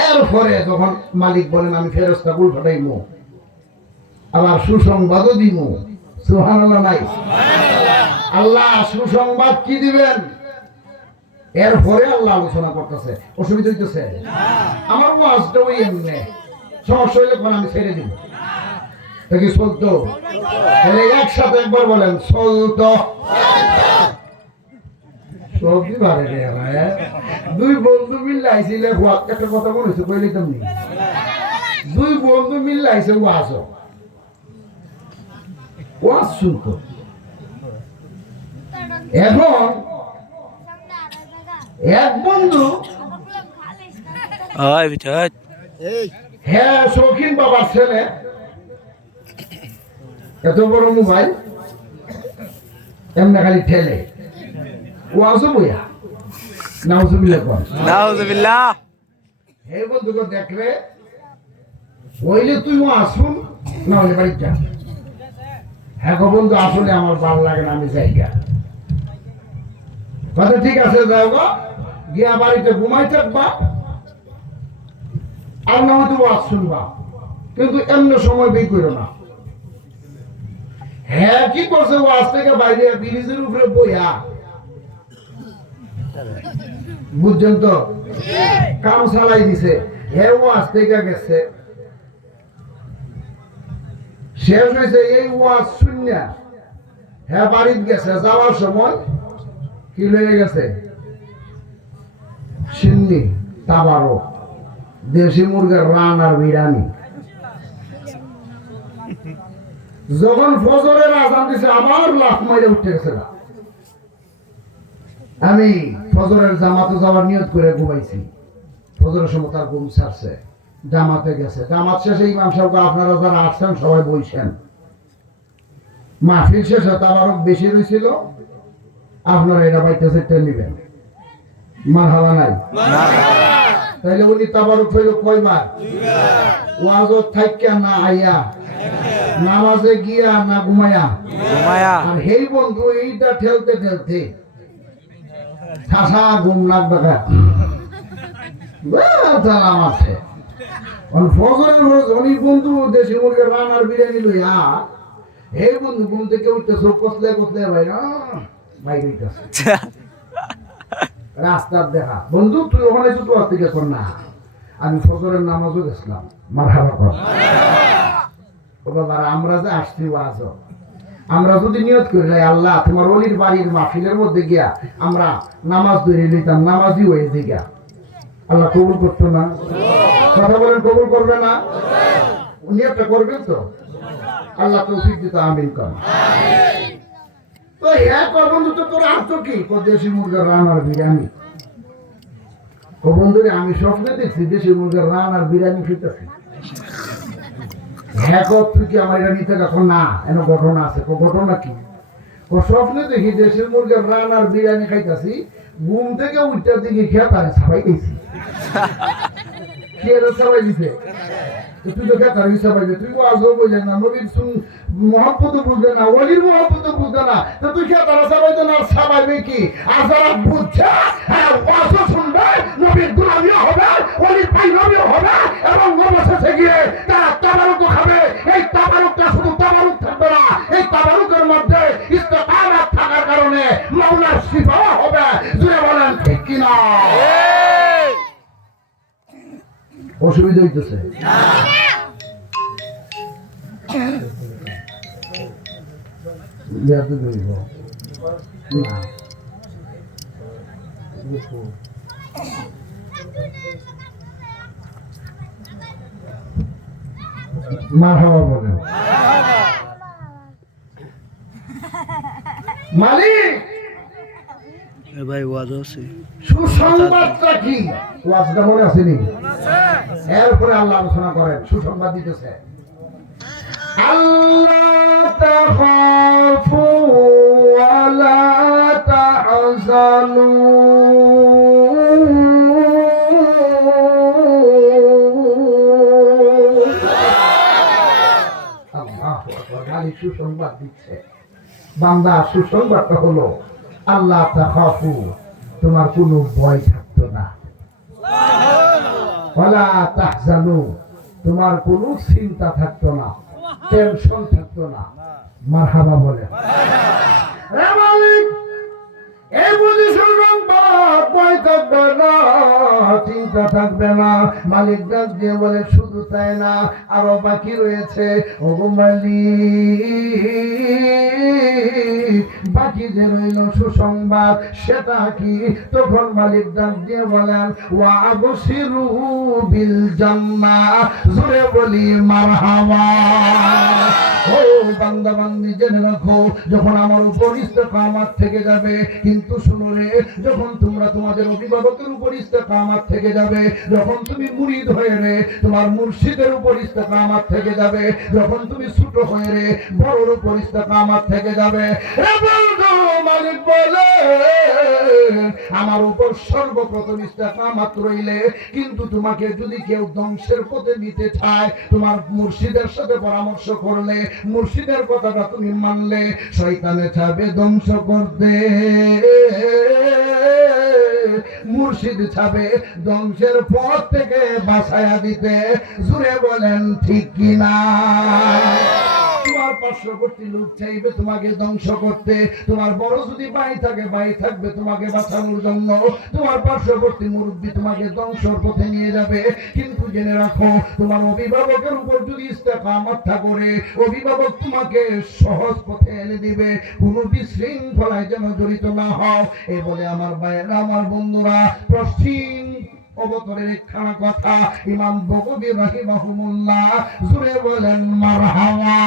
এরপরে যখন মালিক বলেন আমি ফেরেশতা কুল পাঠাইমু, আবার সুসংবাদও দিমু। সুবহানাল্লাহ নাই? আল্লাহ সুসংবাদ কি দিবেন? এরপরে আল্লাহ আলোচনা করতেছে। অসুবিধা হইতেছে? আমার ওয়াজটা ওই এমনি, সমস্যা হইলে কোন আমি ছেড়ে দিব। কি চলতো? তাহলে একসাথে একবার বলেন চলতো। সবজি বাড়ে রে আমার। দুই বন্ধু মিললে আইছিলে, একটা কথা মনে হচ্ছে কইলে তুমি, দুই বন্ধু মিললে আইছে ওয়াজ, ওয়াজ শুনতো। এখন এক বন্ধু ওই বিঠাত হ্যাঁ শৌখিন বাবার ছেলে, এত বড় মোবাইল এমনি খালি ঠেলে ওয়াজও বইয়া নাউজুবিল্লাহ কর। নাউজুবিল্লাহ। হে বন্ধুকে দেখলে হইলে তুই আসুন, না হলে বাড়ি যা। হ্যাঁ গো বন্ধু, আসলে আমার ভালো লাগে না, আমি যাইগা। কথা ঠিক আছে, যাও গো, গিয়া বাড়িতে ঘুমাই থাকবা, আর না হয়তো ওয়াজ শুনবা, কিন্তু এমনি সময় বের করো না। হ্যাঁ কি করছে, ওয়াজ থেকে বাইরে ব্রিজের উপরে বইয়া, বুঝছেন তো, কাম চালাই দিছে। হ্যাঁ ওয়াজ থেকে গেছে, শেষ হয়েছে এই ওয়াজ শুনিয়া হ্যাঁ বাড়িতে গেছে। যাওয়ার সময় কি লেগে গেছে? সিন্নি, তাবারক, দেশি মুরগের রান আর বিরিয়ানি। যখন ফজরের আযান দিছে আবার লাফ মাইরে উঠে গেছে। আমি ফজরের জামাতে যাওয়ার নিয়ত করে ঘুমাইছি। ফজরের সময় তার ঘুম ছাড়ছে, জামাতে গেছে। জামাত শেষে ইমাম সাহেব, আপনারা যারা আসছেন সবাই বইছেন। মাহফিল শেষে তাবারক বেশি রয়েছিল, আপনারা এটা বাইতে সেটা নিবেন। মারহাবা নাই? তাইলে উনি তাবারক হইল কয়বার? ওয়াজত থাইকা না আইয়া, নামাজে গিয়া না ঘুমায়া? ঘুমায়া। আর হেই বন্ধু এইটা ঠেলতে ঠেলতে ঠাসা ঘুম লাগবে। আছে ফজরের বন্ধু দেশি মুরগের রান আর বিরিয়ানি লইয়া, হে বন্ধু ঘুম থেকে উঠতে চোখ কসলে কসলে ভাই না ভাই হইতেছে রাস্তার দেখা। বন্ধু তুই ওখানে শুধু থেকে কর না, আমি ফজরের নামাজও গেছিলাম। মারহাবা কর। ও বাবা, আমরা যে আসছি ওয়াজ, আমরা যদি নিয়ত করি যাই আল্লাহ তোমার অলির বাড়ির মাহফিলের মধ্যে গিয়া আমরা নামাজ ধরে নিতাম, নামাজই হয়ে গিয়া, আল্লাহ কবুল করতো না? কথা বলেন, কবুল করবে না? নিয়তটা করবেন তো? আল্লাহ তৌফিক দিতে আমিন কর। তো হ্যাঁ কর বন্ধু, তো তোর আর্থ কি? দেশি মুরগের রান আর বিরিয়ানি। ও বন্ধুরে, আমি স্বপ্নে দেখছি দেশি মুরগের রান আর বিরিয়ানি খেতেছি। হ্যাঁ কর তুই কি আমার এটা নিতে দেখো না, এন ঘটনা আছে। ঘটনা কি? ও স্বপ্নে দেখি দেশের মুরগের রান আর বিরিয়ানি খাইতেছি, ঘুম থেকে উঠটার দিকে খেয়ে তারে সবাই গেছি। খেয়ে সবাই দিছে, তুই তো খেতার হিসাব পাইবে, তুই আজও বললে না, নবীর মহব্বত বুঝলে না, ওলির মহব্বত বুঝলে না, তো তুই খেতারা সবাই তো না সবাইবে কি? আজারা বুঝছে, হ্যাঁ ওয়াজও শুনবে, নবীর গুলামিও হবে, ওলির পাইনবিও হবে, এবং অবশেষে গিয়ে তারা তাবারুকও খাবে। এই তাবারুকটা শুধু তাবারুক থাকবে না, এই তাবারুকের মধ্যে ইস্তেকামত থাকার কারণে মাওলার শিফাও হবে। জুড়ে বলেন ঠিক কিনা? অসুবিধা হইতেছে? মারহাবা বলেন। মালিক ভাই ওয়াজ আছে সুসংবাদটা কি? ওয়াজটা মনে আসেনি? এরপরে আল্লাহ আলোচনা করেন, সুসংবাদ দিতেছে আল্লাহ তাখাফু ওয়া লা তাহজানু সুসংবাদ দিচ্ছে বান্দা। সুসংবাদটা হলো আল্লাহ তাখাফু, তোমার কোনো ভয় থাকতো না, ওয়ালা তাহজানু, তোমার কোনো চিন্তা থাকতো না, টেনশন থাকতো না। মারহাবা বলেন। হে মালিক, এই বুঝি সুসংবাদ, ভয় থাকবে না, চিন্তা থাকবে না। মালিক ডাক দিয়ে বলে শুধু তাই না, আরো বাকি রয়েছে। ওগো মালিক, বাকি যে রইল সুসংবাদ, সেটা কি? তখন মালিক ডাক দিয়ে বলেন ওয়া আবশিরু বিল জান্নাহ। জোরে বলি মারহাবা। ও বান্দা বান্দি, জেনে রাখো, যখন আমার উপর ইস্তেকামত থেকে যাবে, কিন্তু শুনো রে, যখন তোমরা তোমাদের অভিভাবকের উপর ইস্তেকামত থেকে যাবে, যখন তুমি মুরিদ হয়ে রে তোমার মুর্শিদের উপর ইস্তেকামত থেকে যাবে, যখন তুমি ছোট হয়ে রে বড়র উপর ইস্তেকামত থেকে যাবে, মালিক বলে আমার উপর সর্বপ্রথম ইস্তেকামত রইলে, কিন্তু তোমাকে যদি কেউ ধ্বংসের পথে নিতে চায়, তোমার মুর্শিদের সাথে পরামর্শ করলে, মুর্শিদের কথাটা তুমি মানলে, শয়তানে চাবে ধ্বংস করতে, মুর্শিদ চাবে ধ্বংসের পথ থেকে বাঁচাইয়া দিতে। জুড়ে বলেন ঠিক কিনা? তোমার পার্শ্ববর্তী লোক চাইবে তোমাকে ধ্বংস করতে, তোমার বড় যদি ভাই থাকে, ভাই থাকবে তোমাকে বাঁচানোর জন্য, তোমার পার্শ্ববর্তী মুরব্বী তোমাকে ধ্বংসের পথে নিয়ে যাবে। কিন্তু জেনে রাখো, তোমার অভিভাবকের উপর যদি ইস্তেকামত থাকে, অভিভাবক তোমাকে সহজ পথে এনে দিবে, কোনো বিশৃঙ্খলায় যেন জড়িত না হও। এই বলে আমার ভাইয়েরা, আমার বন্ধুরা, পশ্চিম অবতরের একখানা কথা ইমাম বগবী রাহিমাহুমুল্লাহ, জুড়ে বলেন মারহাবা।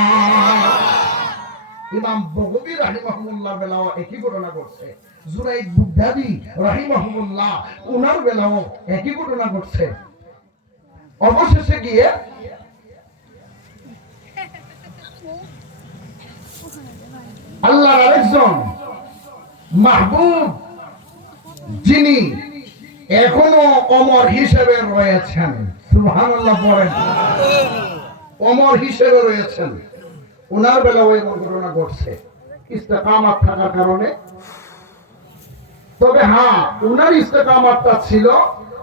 ইমাম বগবী রাহিমাহুমুল্লাহ বেলাও একই ঘটনা ঘটছে, জুরাইদ বুগদাদি রাহিমাহুমুল্লাহ ওনার বেলাও একই ঘটনা ঘটছে। অবশেষে গিয়ে আল্লাহর আরেকজন মাহবুব, যিনি এখনো অমর হিসেবে রয়েছেন, সুবহানাল্লাহ পড়েন, অমর হিসেবে রয়েছেন, ওনার বেলাও এমন ঘটনা ঘটছে ইস্তেকামত থাকার কারণে। তবে হ্যাঁ, ওনার ইস্তেকামতটা ছিল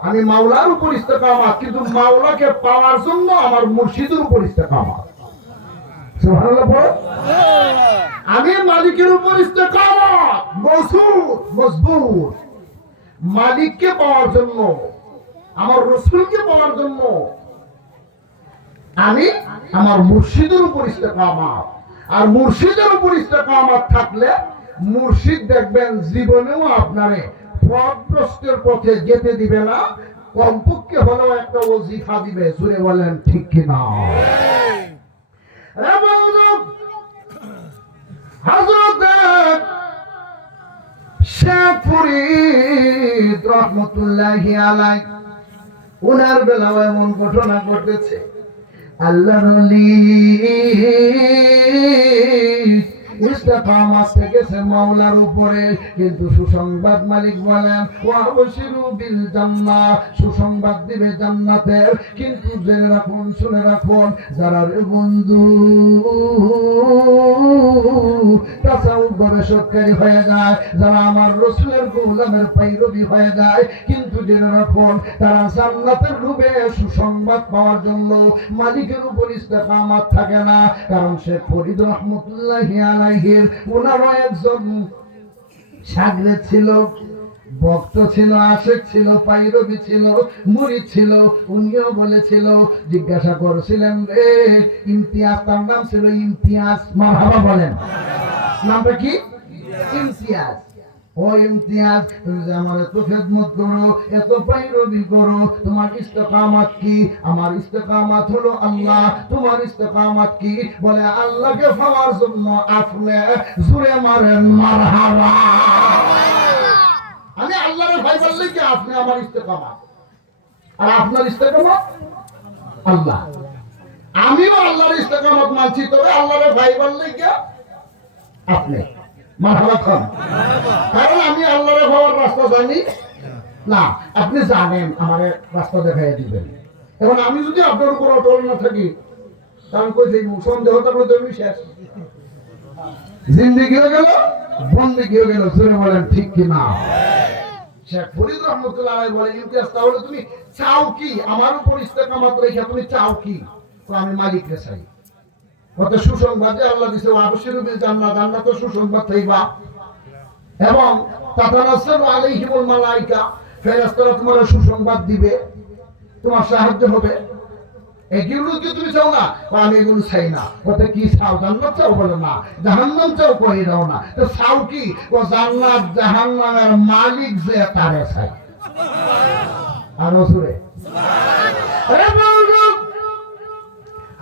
আমি মাওলার উপর ইস্তেকামত, কিন্তু মাওলাকে পাওয়ার জন্য আমার মুর্শিদের উপর ইস্তেকামত। সুবহানাল্লাহ পড়েন। আমি মালিকের উপর ইস্তেকামত, মজবুত, মালিককে পাওয়ার জন্য, আমার রাসূলকে পাওয়ার জন্য আমি আমার মুর্শিদের উপর ইস্তেকামত। আর মুর্শিদের উপর ইস্তেকামত থাকলে মুর্শিদ দেখবেন জীবনেও আপনারে পথভ্রষ্টের পথে যেতে দিবে না, কমপক্ষে হলেও একটা ওজিফা দিবে। জুড়ে বলেন ঠিক কিনা? হযরত শেখ ফরিদ রহমতুল্লাহি আলাইহি, ওনার বেলাও এমন ঘটনা ঘটেছে। আল্লাহর ওলি ইস্তেকামত থেকেছে মাওলার উপরে, কিন্তু সুসংবাদ মালিক বলেন ওয়া আবশিরু বিল জান্নাহ, সুসংবাদ দিবে জান্নাতের। কিন্তু জেনে রাখুন, শুনে রাখুন, যারা বন্ধু তাসাউফ গবেষককারী হয়ে যায়, যারা আমার রাসূলের গোলামের পাইরবি হয়ে যায়, কিন্তু জেনে রাখুন, তারা জান্নাতের রূপে সুসংবাদ পাওয়ার জন্য মালিকের উপর ইস্তেকামত থাকে না। কারণ শেখ ফরিদ রহমতুল্লাহি আলাইহির ওনারও একজন শাগরেদ ছিল, ভক্ত ছিল, আশেক ছিল, পাইরবি ছিল, মুরিদ ছিল। উনিও বলেছিল, জিজ্ঞাসা করেছিলেন রে ইমতিয়াজ, তার নাম ছিল ইমতিয়াজ। মারহাবা বলেন। নামটা কি? ইমতিয়াজ। ও ইমতিয়াজ, তুমি যে আমার এত খেদমত করো, এত পাইরবি করো, তোমার ইস্তেকামত কি? আমার ইস্তেকামত হলো আল্লাহ। তোমার ইস্তেকামত কি? বলে আল্লাহকে পাওয়ার জন্য আপনি জুড়ে মারেন মারহাবা। আমি আল্লাহর ভয় বললে কি আপনি আমার ইস্তেকামাত, আর আপনার ইস্তেকামাত আল্লাহ। আমিও আল্লাহর ইস্তেকামাত মানছি, তবে আল্লাহর ভয় বললে কি আপনি মারহাবা খান। কারণ আমি আল্লাহর ভয়ের রাস্তা জানি না, আপনি জানেন আমার রাস্তা দেখাই দিবেন। এখন আমি যদি আপনার উপর অটল না থাকি, কারণ কই যে সন্দেহ থাকলে তো শেষ, জিন্দেগি হয়ে গেল, বন্দেগি হয়ে গেল। শুনে বলেন ঠিক কি না? শেখ ফরিদ রহমতুল্লাহ আলাইহি বলে, ইমতিয়াজ তাহলে তুমি চাও কি? আমার উপর ইস্তেকামাত রেখে তুমি চাও কি? তো আমি মালিককে চাই। কত সুসংবাদ যে আল্লাহ দিছে, আবশ্যিরু বিল জান্নাহ, জান্নাতে সুসংবাদ থাকবা, এবং তাতানাজ্জালু আলাইহিমুল মালায়েকা, ফেরেশতারা তোমার সুসংবাদ দিবে, তোমার সাহায্য হবে। এগুলো কি তুমি চাও না? আমি এগুলো চাই না। ওতে কি চাও? জান্নাত চাও? বলে না। জাহান্নাম চাও? কই দাও না। তো চাও কি? ও জান্নাত জাহান্নামের মালিক যে তারে চাই। আর ওসুরে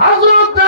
হযরত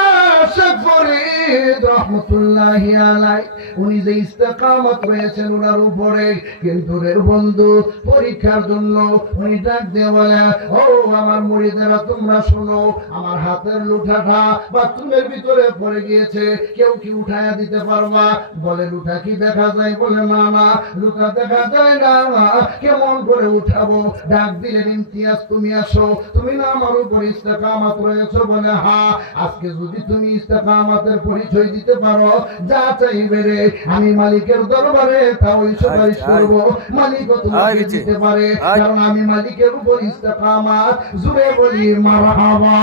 শেখ ফরিদ রাহমাতুল্লাহি আলাইহি উনি যে ইস্তেকামত রয়েছেন ওনার উপরে, কিন্তু রে বন্ধু পরীক্ষার জন্য উনি ডাক দিয়ে বলে, ও আমার মুরিদেরা তোমরা শোনো, আমার হাতের লুঠাটা বাথরুমের ভিতরে পড়ে গিয়েছে, কেউ কি উঠায়া দিতে পারবা? বলে লুঠা কি দেখা যায়? বলে না না, লুঠা দেখা যায় না। কেমন করে উঠাবো? ডাক দিলেন, ইমতিয়াজ তুমি আসো, তুমি না আমার উপর ইস্তেকামত রয়েছে? বলে হ্যাঁ। আজকে যদি তুমি ইস্তেকামতের পরিচয় দিতে পারো, যা চাইবে রে আমি মালিকের দরবারে তা ওই সুপারিশ করবো। মালিকও তোমাকে দিতে পারে, কারণ আমি মালিকের উপর ইস্তেকামত। জুড়ে বলি মারহাবা।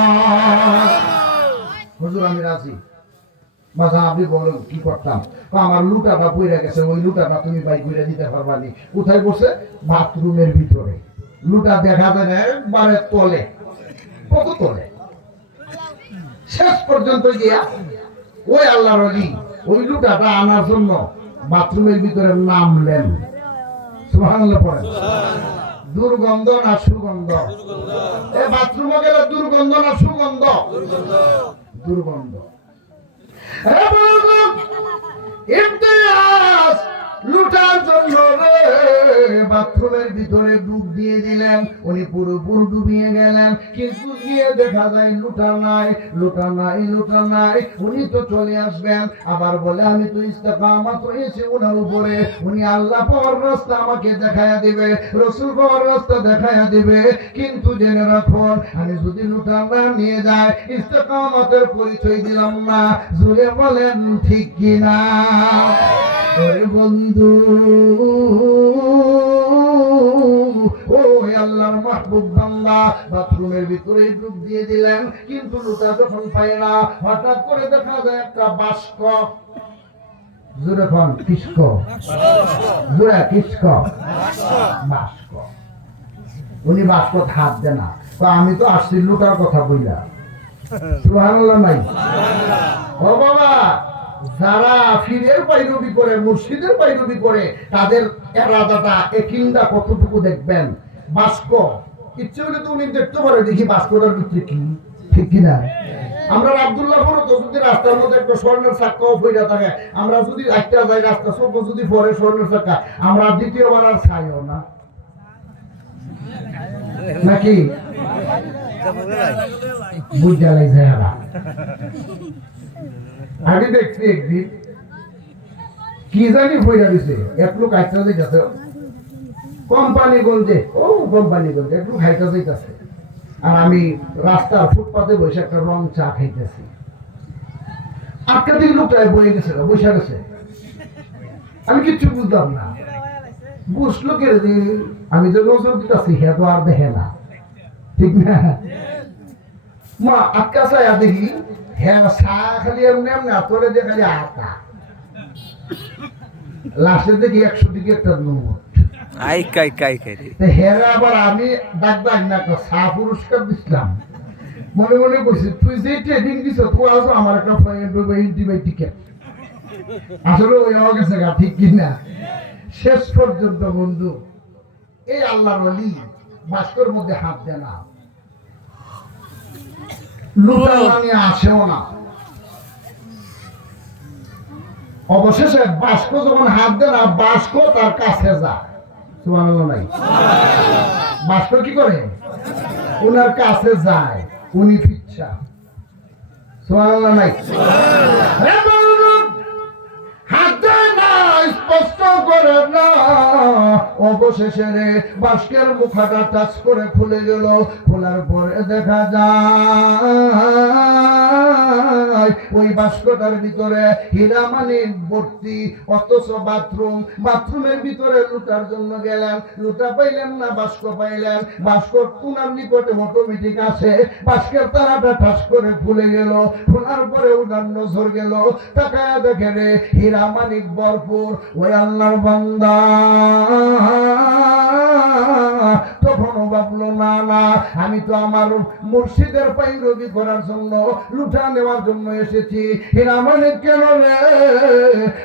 হুজুর আমি রাজি। বাবা আপনি বলেন কি করতাম? আমার লুটাটা পড়ে গেছে, ওই লুটাটা তুমি বাই করে দিতে পারবা নি? কোথায় বসে? বাথরুমের ভিতরে। লুটা দেখা যায় না, একবারে তলে, কত তলে। শেষ পর্যন্ত গিয়া ওই আল্লাহর ওলি ওই লুটাটা আনার জন্য বাথরুমের ভিতরে নামলেন। সুবহানাল্লাহ পড়েন। দুর্গন্ধ না সুগন্ধ? এ বাথরুমে গেলে দুর্গন্ধ না সুগন্ধ? দুর্গন্ধ। ইমতিয়াজ লুটার জন্য বাথরুমের ভিতরে ডুব দিয়ে দিলেন। উনি পুরোপুরি ডুবিয়ে গেলেন, কিন্তু গিয়ে দেখা যায় লুটা নাই, লুটা নাই, লুটা নাই। উনি তো চলে আসবেন, আবার বলে আমি তো ইস্তেকামত রয়েছে ওনার উপরে, উনি আল্লাহ পাওয়ার রাস্তা আমাকে দেখায়া দিবে, রসুল পাওয়ার রাস্তা দেখায়া দিবে। কিন্তু জেনে রাখুন, আমি যদি লুটা না নিয়ে যাই, ইস্তেকামতের পরিচয় দিলাম না। জুড়ে বলেন ঠিক কিনা? ওরে বন্ধু, ও আল্লাহর মাহবুব বান্দা বাথরুমের ভিতরে ডুব দিয়ে দিলেন, কিন্তু লুটা যখন পায় না, হঠাৎ করে দেখা যায় একটা বাস্ক। জোরে কোন কিস্ক? জোরে কিস্ক? বাস্ক। উনি বাস্কত হাত দেন না। তো আমি তো আসছি লুটার কথা বইলা। সুবহানাল্লাহ নাই? ও বাবা, যারা ফিরের পাইরবি করে, মুর্শিদের পাইরবি করে, তাদের এরাদাটা একিনটা কতটুকু দেখবেন। বাস্ক ইচ্ছে হলে তো উনি দেখতে পারে, দেখি বাস্কটার ভিতরে কি, ঠিক কিনা? আমরা আব্দুল্লাহপুর তো যদি রাস্তার মধ্যে একটা স্বর্ণের চাক্কাও পইরা থাকে, আমরা যদি একটা যাই রাস্তা সব যদি পরে স্বর্ণের চাক্কা, আমরা দ্বিতীয়বার আর চাইও না, নাকি? বুঝা লাগছে। আমি দেখছি একদিন কি জানি হইয়া দিছে, এক লোক আইসা যাইতেছে কোম্পানিগঞ্জে, ও কোম্পানিগঞ্জে এক লোক হাইটা যাইতেছে, আর আমি রাস্তার ফুটপাতে বসে একটা রং চা খাইতেছি। আটকা দিকে লোকটা বয়ে গেছে, বসে গেছে। আমি কিচ্ছু বুঝলাম না। বুঝলো কে? আমি যে নজর দিতেছি হে তো আর দেখে না, ঠিক না? মা আটকা চাইয়া দেখি হ্যাঁ চা খালি এমনি এমনি তোরে দিয়ে খালি আটা, লাস্টের দেখি 100 দিকে একটা নোট। হেরা আবার আমি ডাক না চা পুরস্কার দিচ্ছিলাম, মনে মনে করছি তুই যে ট্রেডিং দিছ তুই আসো আমার একটা টিকেট। আসলে ওই হয়ে গেছে গা, ঠিক কিনা? শেষ পর্যন্ত বন্ধু এই আল্লাহর ওলি বাস্কর মধ্যে হাত দেয় না, লুটা নিয়ে আসেও না। অবশেষে বাস্ক যখন হাত দেয় না, বাস্ক তার কাছে যায়। সুবহানাল্লাহ নাই? ভাস্কর কি করে? উনার কাছে যায়, উনি ফিচ্ছা। সুবহানাল্লাহ নাই? হাত দেয় না, স্পষ্ট করে না। অবশেষে রে বাস্কের মুখাটা টাচ করে খুলে গেল। খোলার পরে দেখা যায় ওই বাস্কটার ভিতরে হীরামানিক ভর্তি, অথচ বাথরুমের ভিতরে লুটার জন্য গেলেন, লুটা পাইলেন না, বাস্ক পাইলেন। বাস্ক উনার নিকটে অটোমেটিক আছে। বাস্কের তারাটা ঠাস করে খুলে গেল। খোলার পরে উনার নজর গেল, তাকায়া দেখে রে হীরামানিক ভরপুর। ওই আল্লাহর বান্দা তখনও ভাবলো, না না, আমি তো আমার মুর্শিদের পাইরবি করার জন্য, লুটা নেওয়ার জন্য এসেছি। হীরামানিক কেন রে?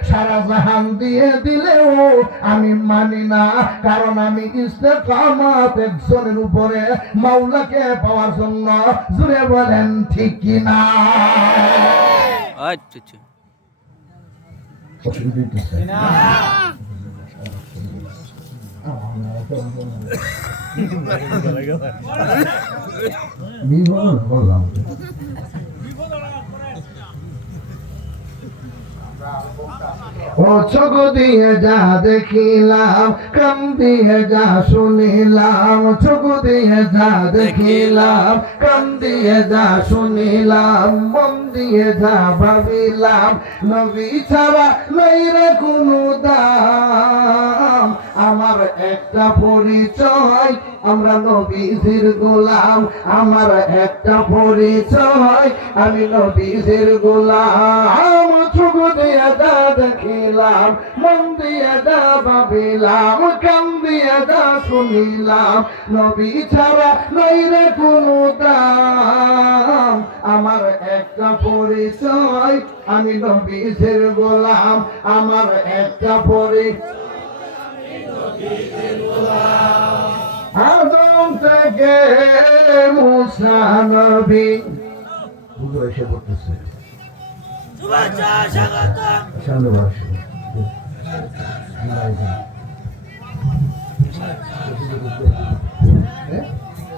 সারা জাহান দিয়ে দিলেও আমি মানি না, কারণ আমি ইস্তেকামাত একজনের উপরে মাওলাকে পাওয়ার জন্য। জুড়ে বলেন ঠিক কি না? আচ্ছা আচ্ছা বললাম ও চোখ দিয়ে যা দেখিলাম, কান দিয়ে যা শুনিলাম। চোখ দিয়ে যা দেখিলাম, কান দিয়ে যা শুনিলাম, মন দিয়ে যা ভাবিলাম, নবী ছাড়া নাই রে কোনো দাম। আমার একটা পরিচয়, আমরা নবীজির গোলাম। আমার একটা পরিচয়, আমি নবীজির গোলাম। চোখ দিয়ে যা দেখিলাম, মন দিয়ে যা ভাবিলাম, কান দিয়ে যা শুনিলাম, নবী ছাড়া নাই রে কোনো দাম। আমার একটা পরিচয়, আমি নবীজির গোলাম। আমার একটা পরিচয়, আদম থেকে মুসা নবী। হুজুর এসে পড়তেছে। শুভেচ্ছা স্বাগতম। সামনে বসো।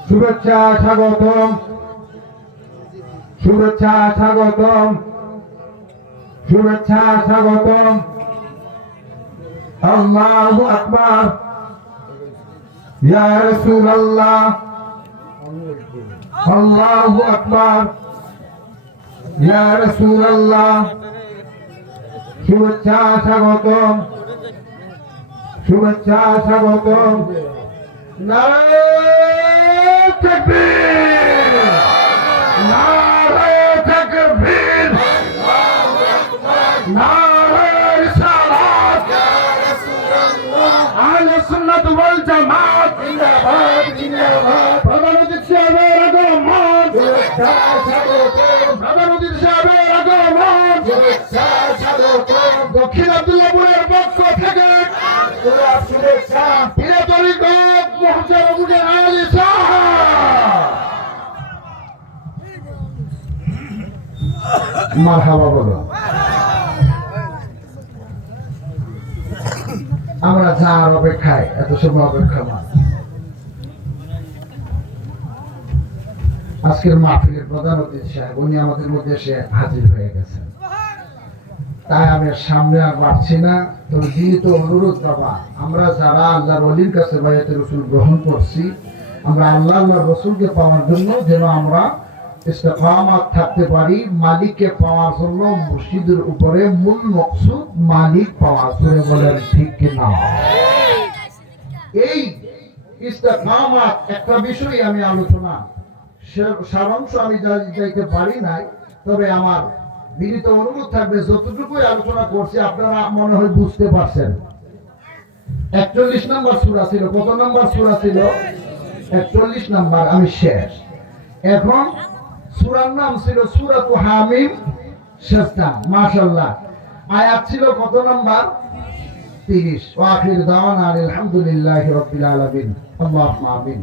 শুভেচ্ছা স্বাগতম, শুভেচ্ছা স্বাগতম, শুভেচ্ছা স্বাগতম। আল্লাহু আকবার। ইয়া রাসূলুল্লাহ, আল্লাহু আকবার। ইয়া রাসূলুল্লাহ, শুভেচ্ছা স্বাগতম, শুভেচ্ছা স্বাগতম। নারে তাকবীর, নারে তাকবীর, নারে রিসালাত। আহলে সুন্নাত ওয়াল জামাত জিন্দাবাদ, জিন্দাবাদ। প্রধানমন্ত্রী সাহেবের আগমন, শুভেচ্ছা স্বাগতম। প্রধানমন্ত্রী সাহেবের আগমন, শুভেচ্ছা স্বাগতম। দক্ষিণ আব্দুল্লাহপুরের পক্ষ থেকে শুভেচ্ছা। প্রিয় তরিকত মুহতারামুল আলী সাহেব, মারহাবা বলো। আমরা যার অপেক্ষায় এত সময় অপেক্ষা মান। আজকের মাহফিলের প্রধান অতিথি সাহেব উনি আমাদের মধ্যে এসে হাজির হয়ে গেছেন, তাই আমি সামনে আর পারছি না। তবে বিনীত অনুরোধ বাবা, আমরা যারা আল্লাহর ওলির কাছে বায়াতে রসুল গ্রহণ করছি, আমরা আল্লাহ রসুলকে পাওয়ার জন্য যেন আমরা ইস্তেকামাত থাকতে পারি। মালিককে পাওয়ার জন্য মুর্শিদের উপরে মূল মকসুদ মালিক পাওয়া। জোরে বলেন ঠিক কিনা? এই ইস্তেকামাত একটা বিষয় আমি আলোচনা সারাংশ আমি যাইতে পারি নাই, তবে আমার বিনীত অনুরোধ থাকবে যতটুকুই আলোচনা করছি আপনারা মনে হয় বুঝতে পারছেন। 41 নম্বর সূরা ছিল। কত নম্বর সূরা ছিল? 41 নম্বর। আমি শেষ। এখন সূরার নাম ছিল সূরাতু হামিম শেষটা। মাশাআল্লাহ। আয়াত ছিল কত নম্বর? 30। ওয়া আখির দাওয়ানা আলহামদুলিল্লাহি রাব্বিল আলামিন। আল্লাহুম্মা আমিন।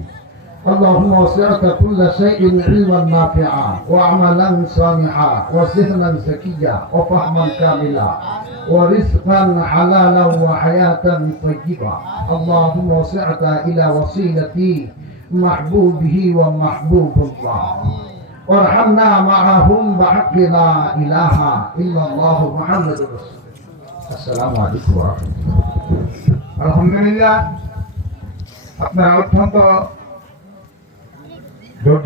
اللهم وسعت كل شيء علما نافعا وعملا صالحا وذهنا زكيا وفهما كاملا ورزقا حلالا وحياة طيبة. اللهم وسعت إلى وصيلتي محبوبه ومحبوب الله وارحمنا معهم بحق لا إله إلا الله محمد رسول الله. السلام عليكم ورحمة الله. আলহামদুলিল্লাহ, আপনারা অত্যন্ত ধৈর্য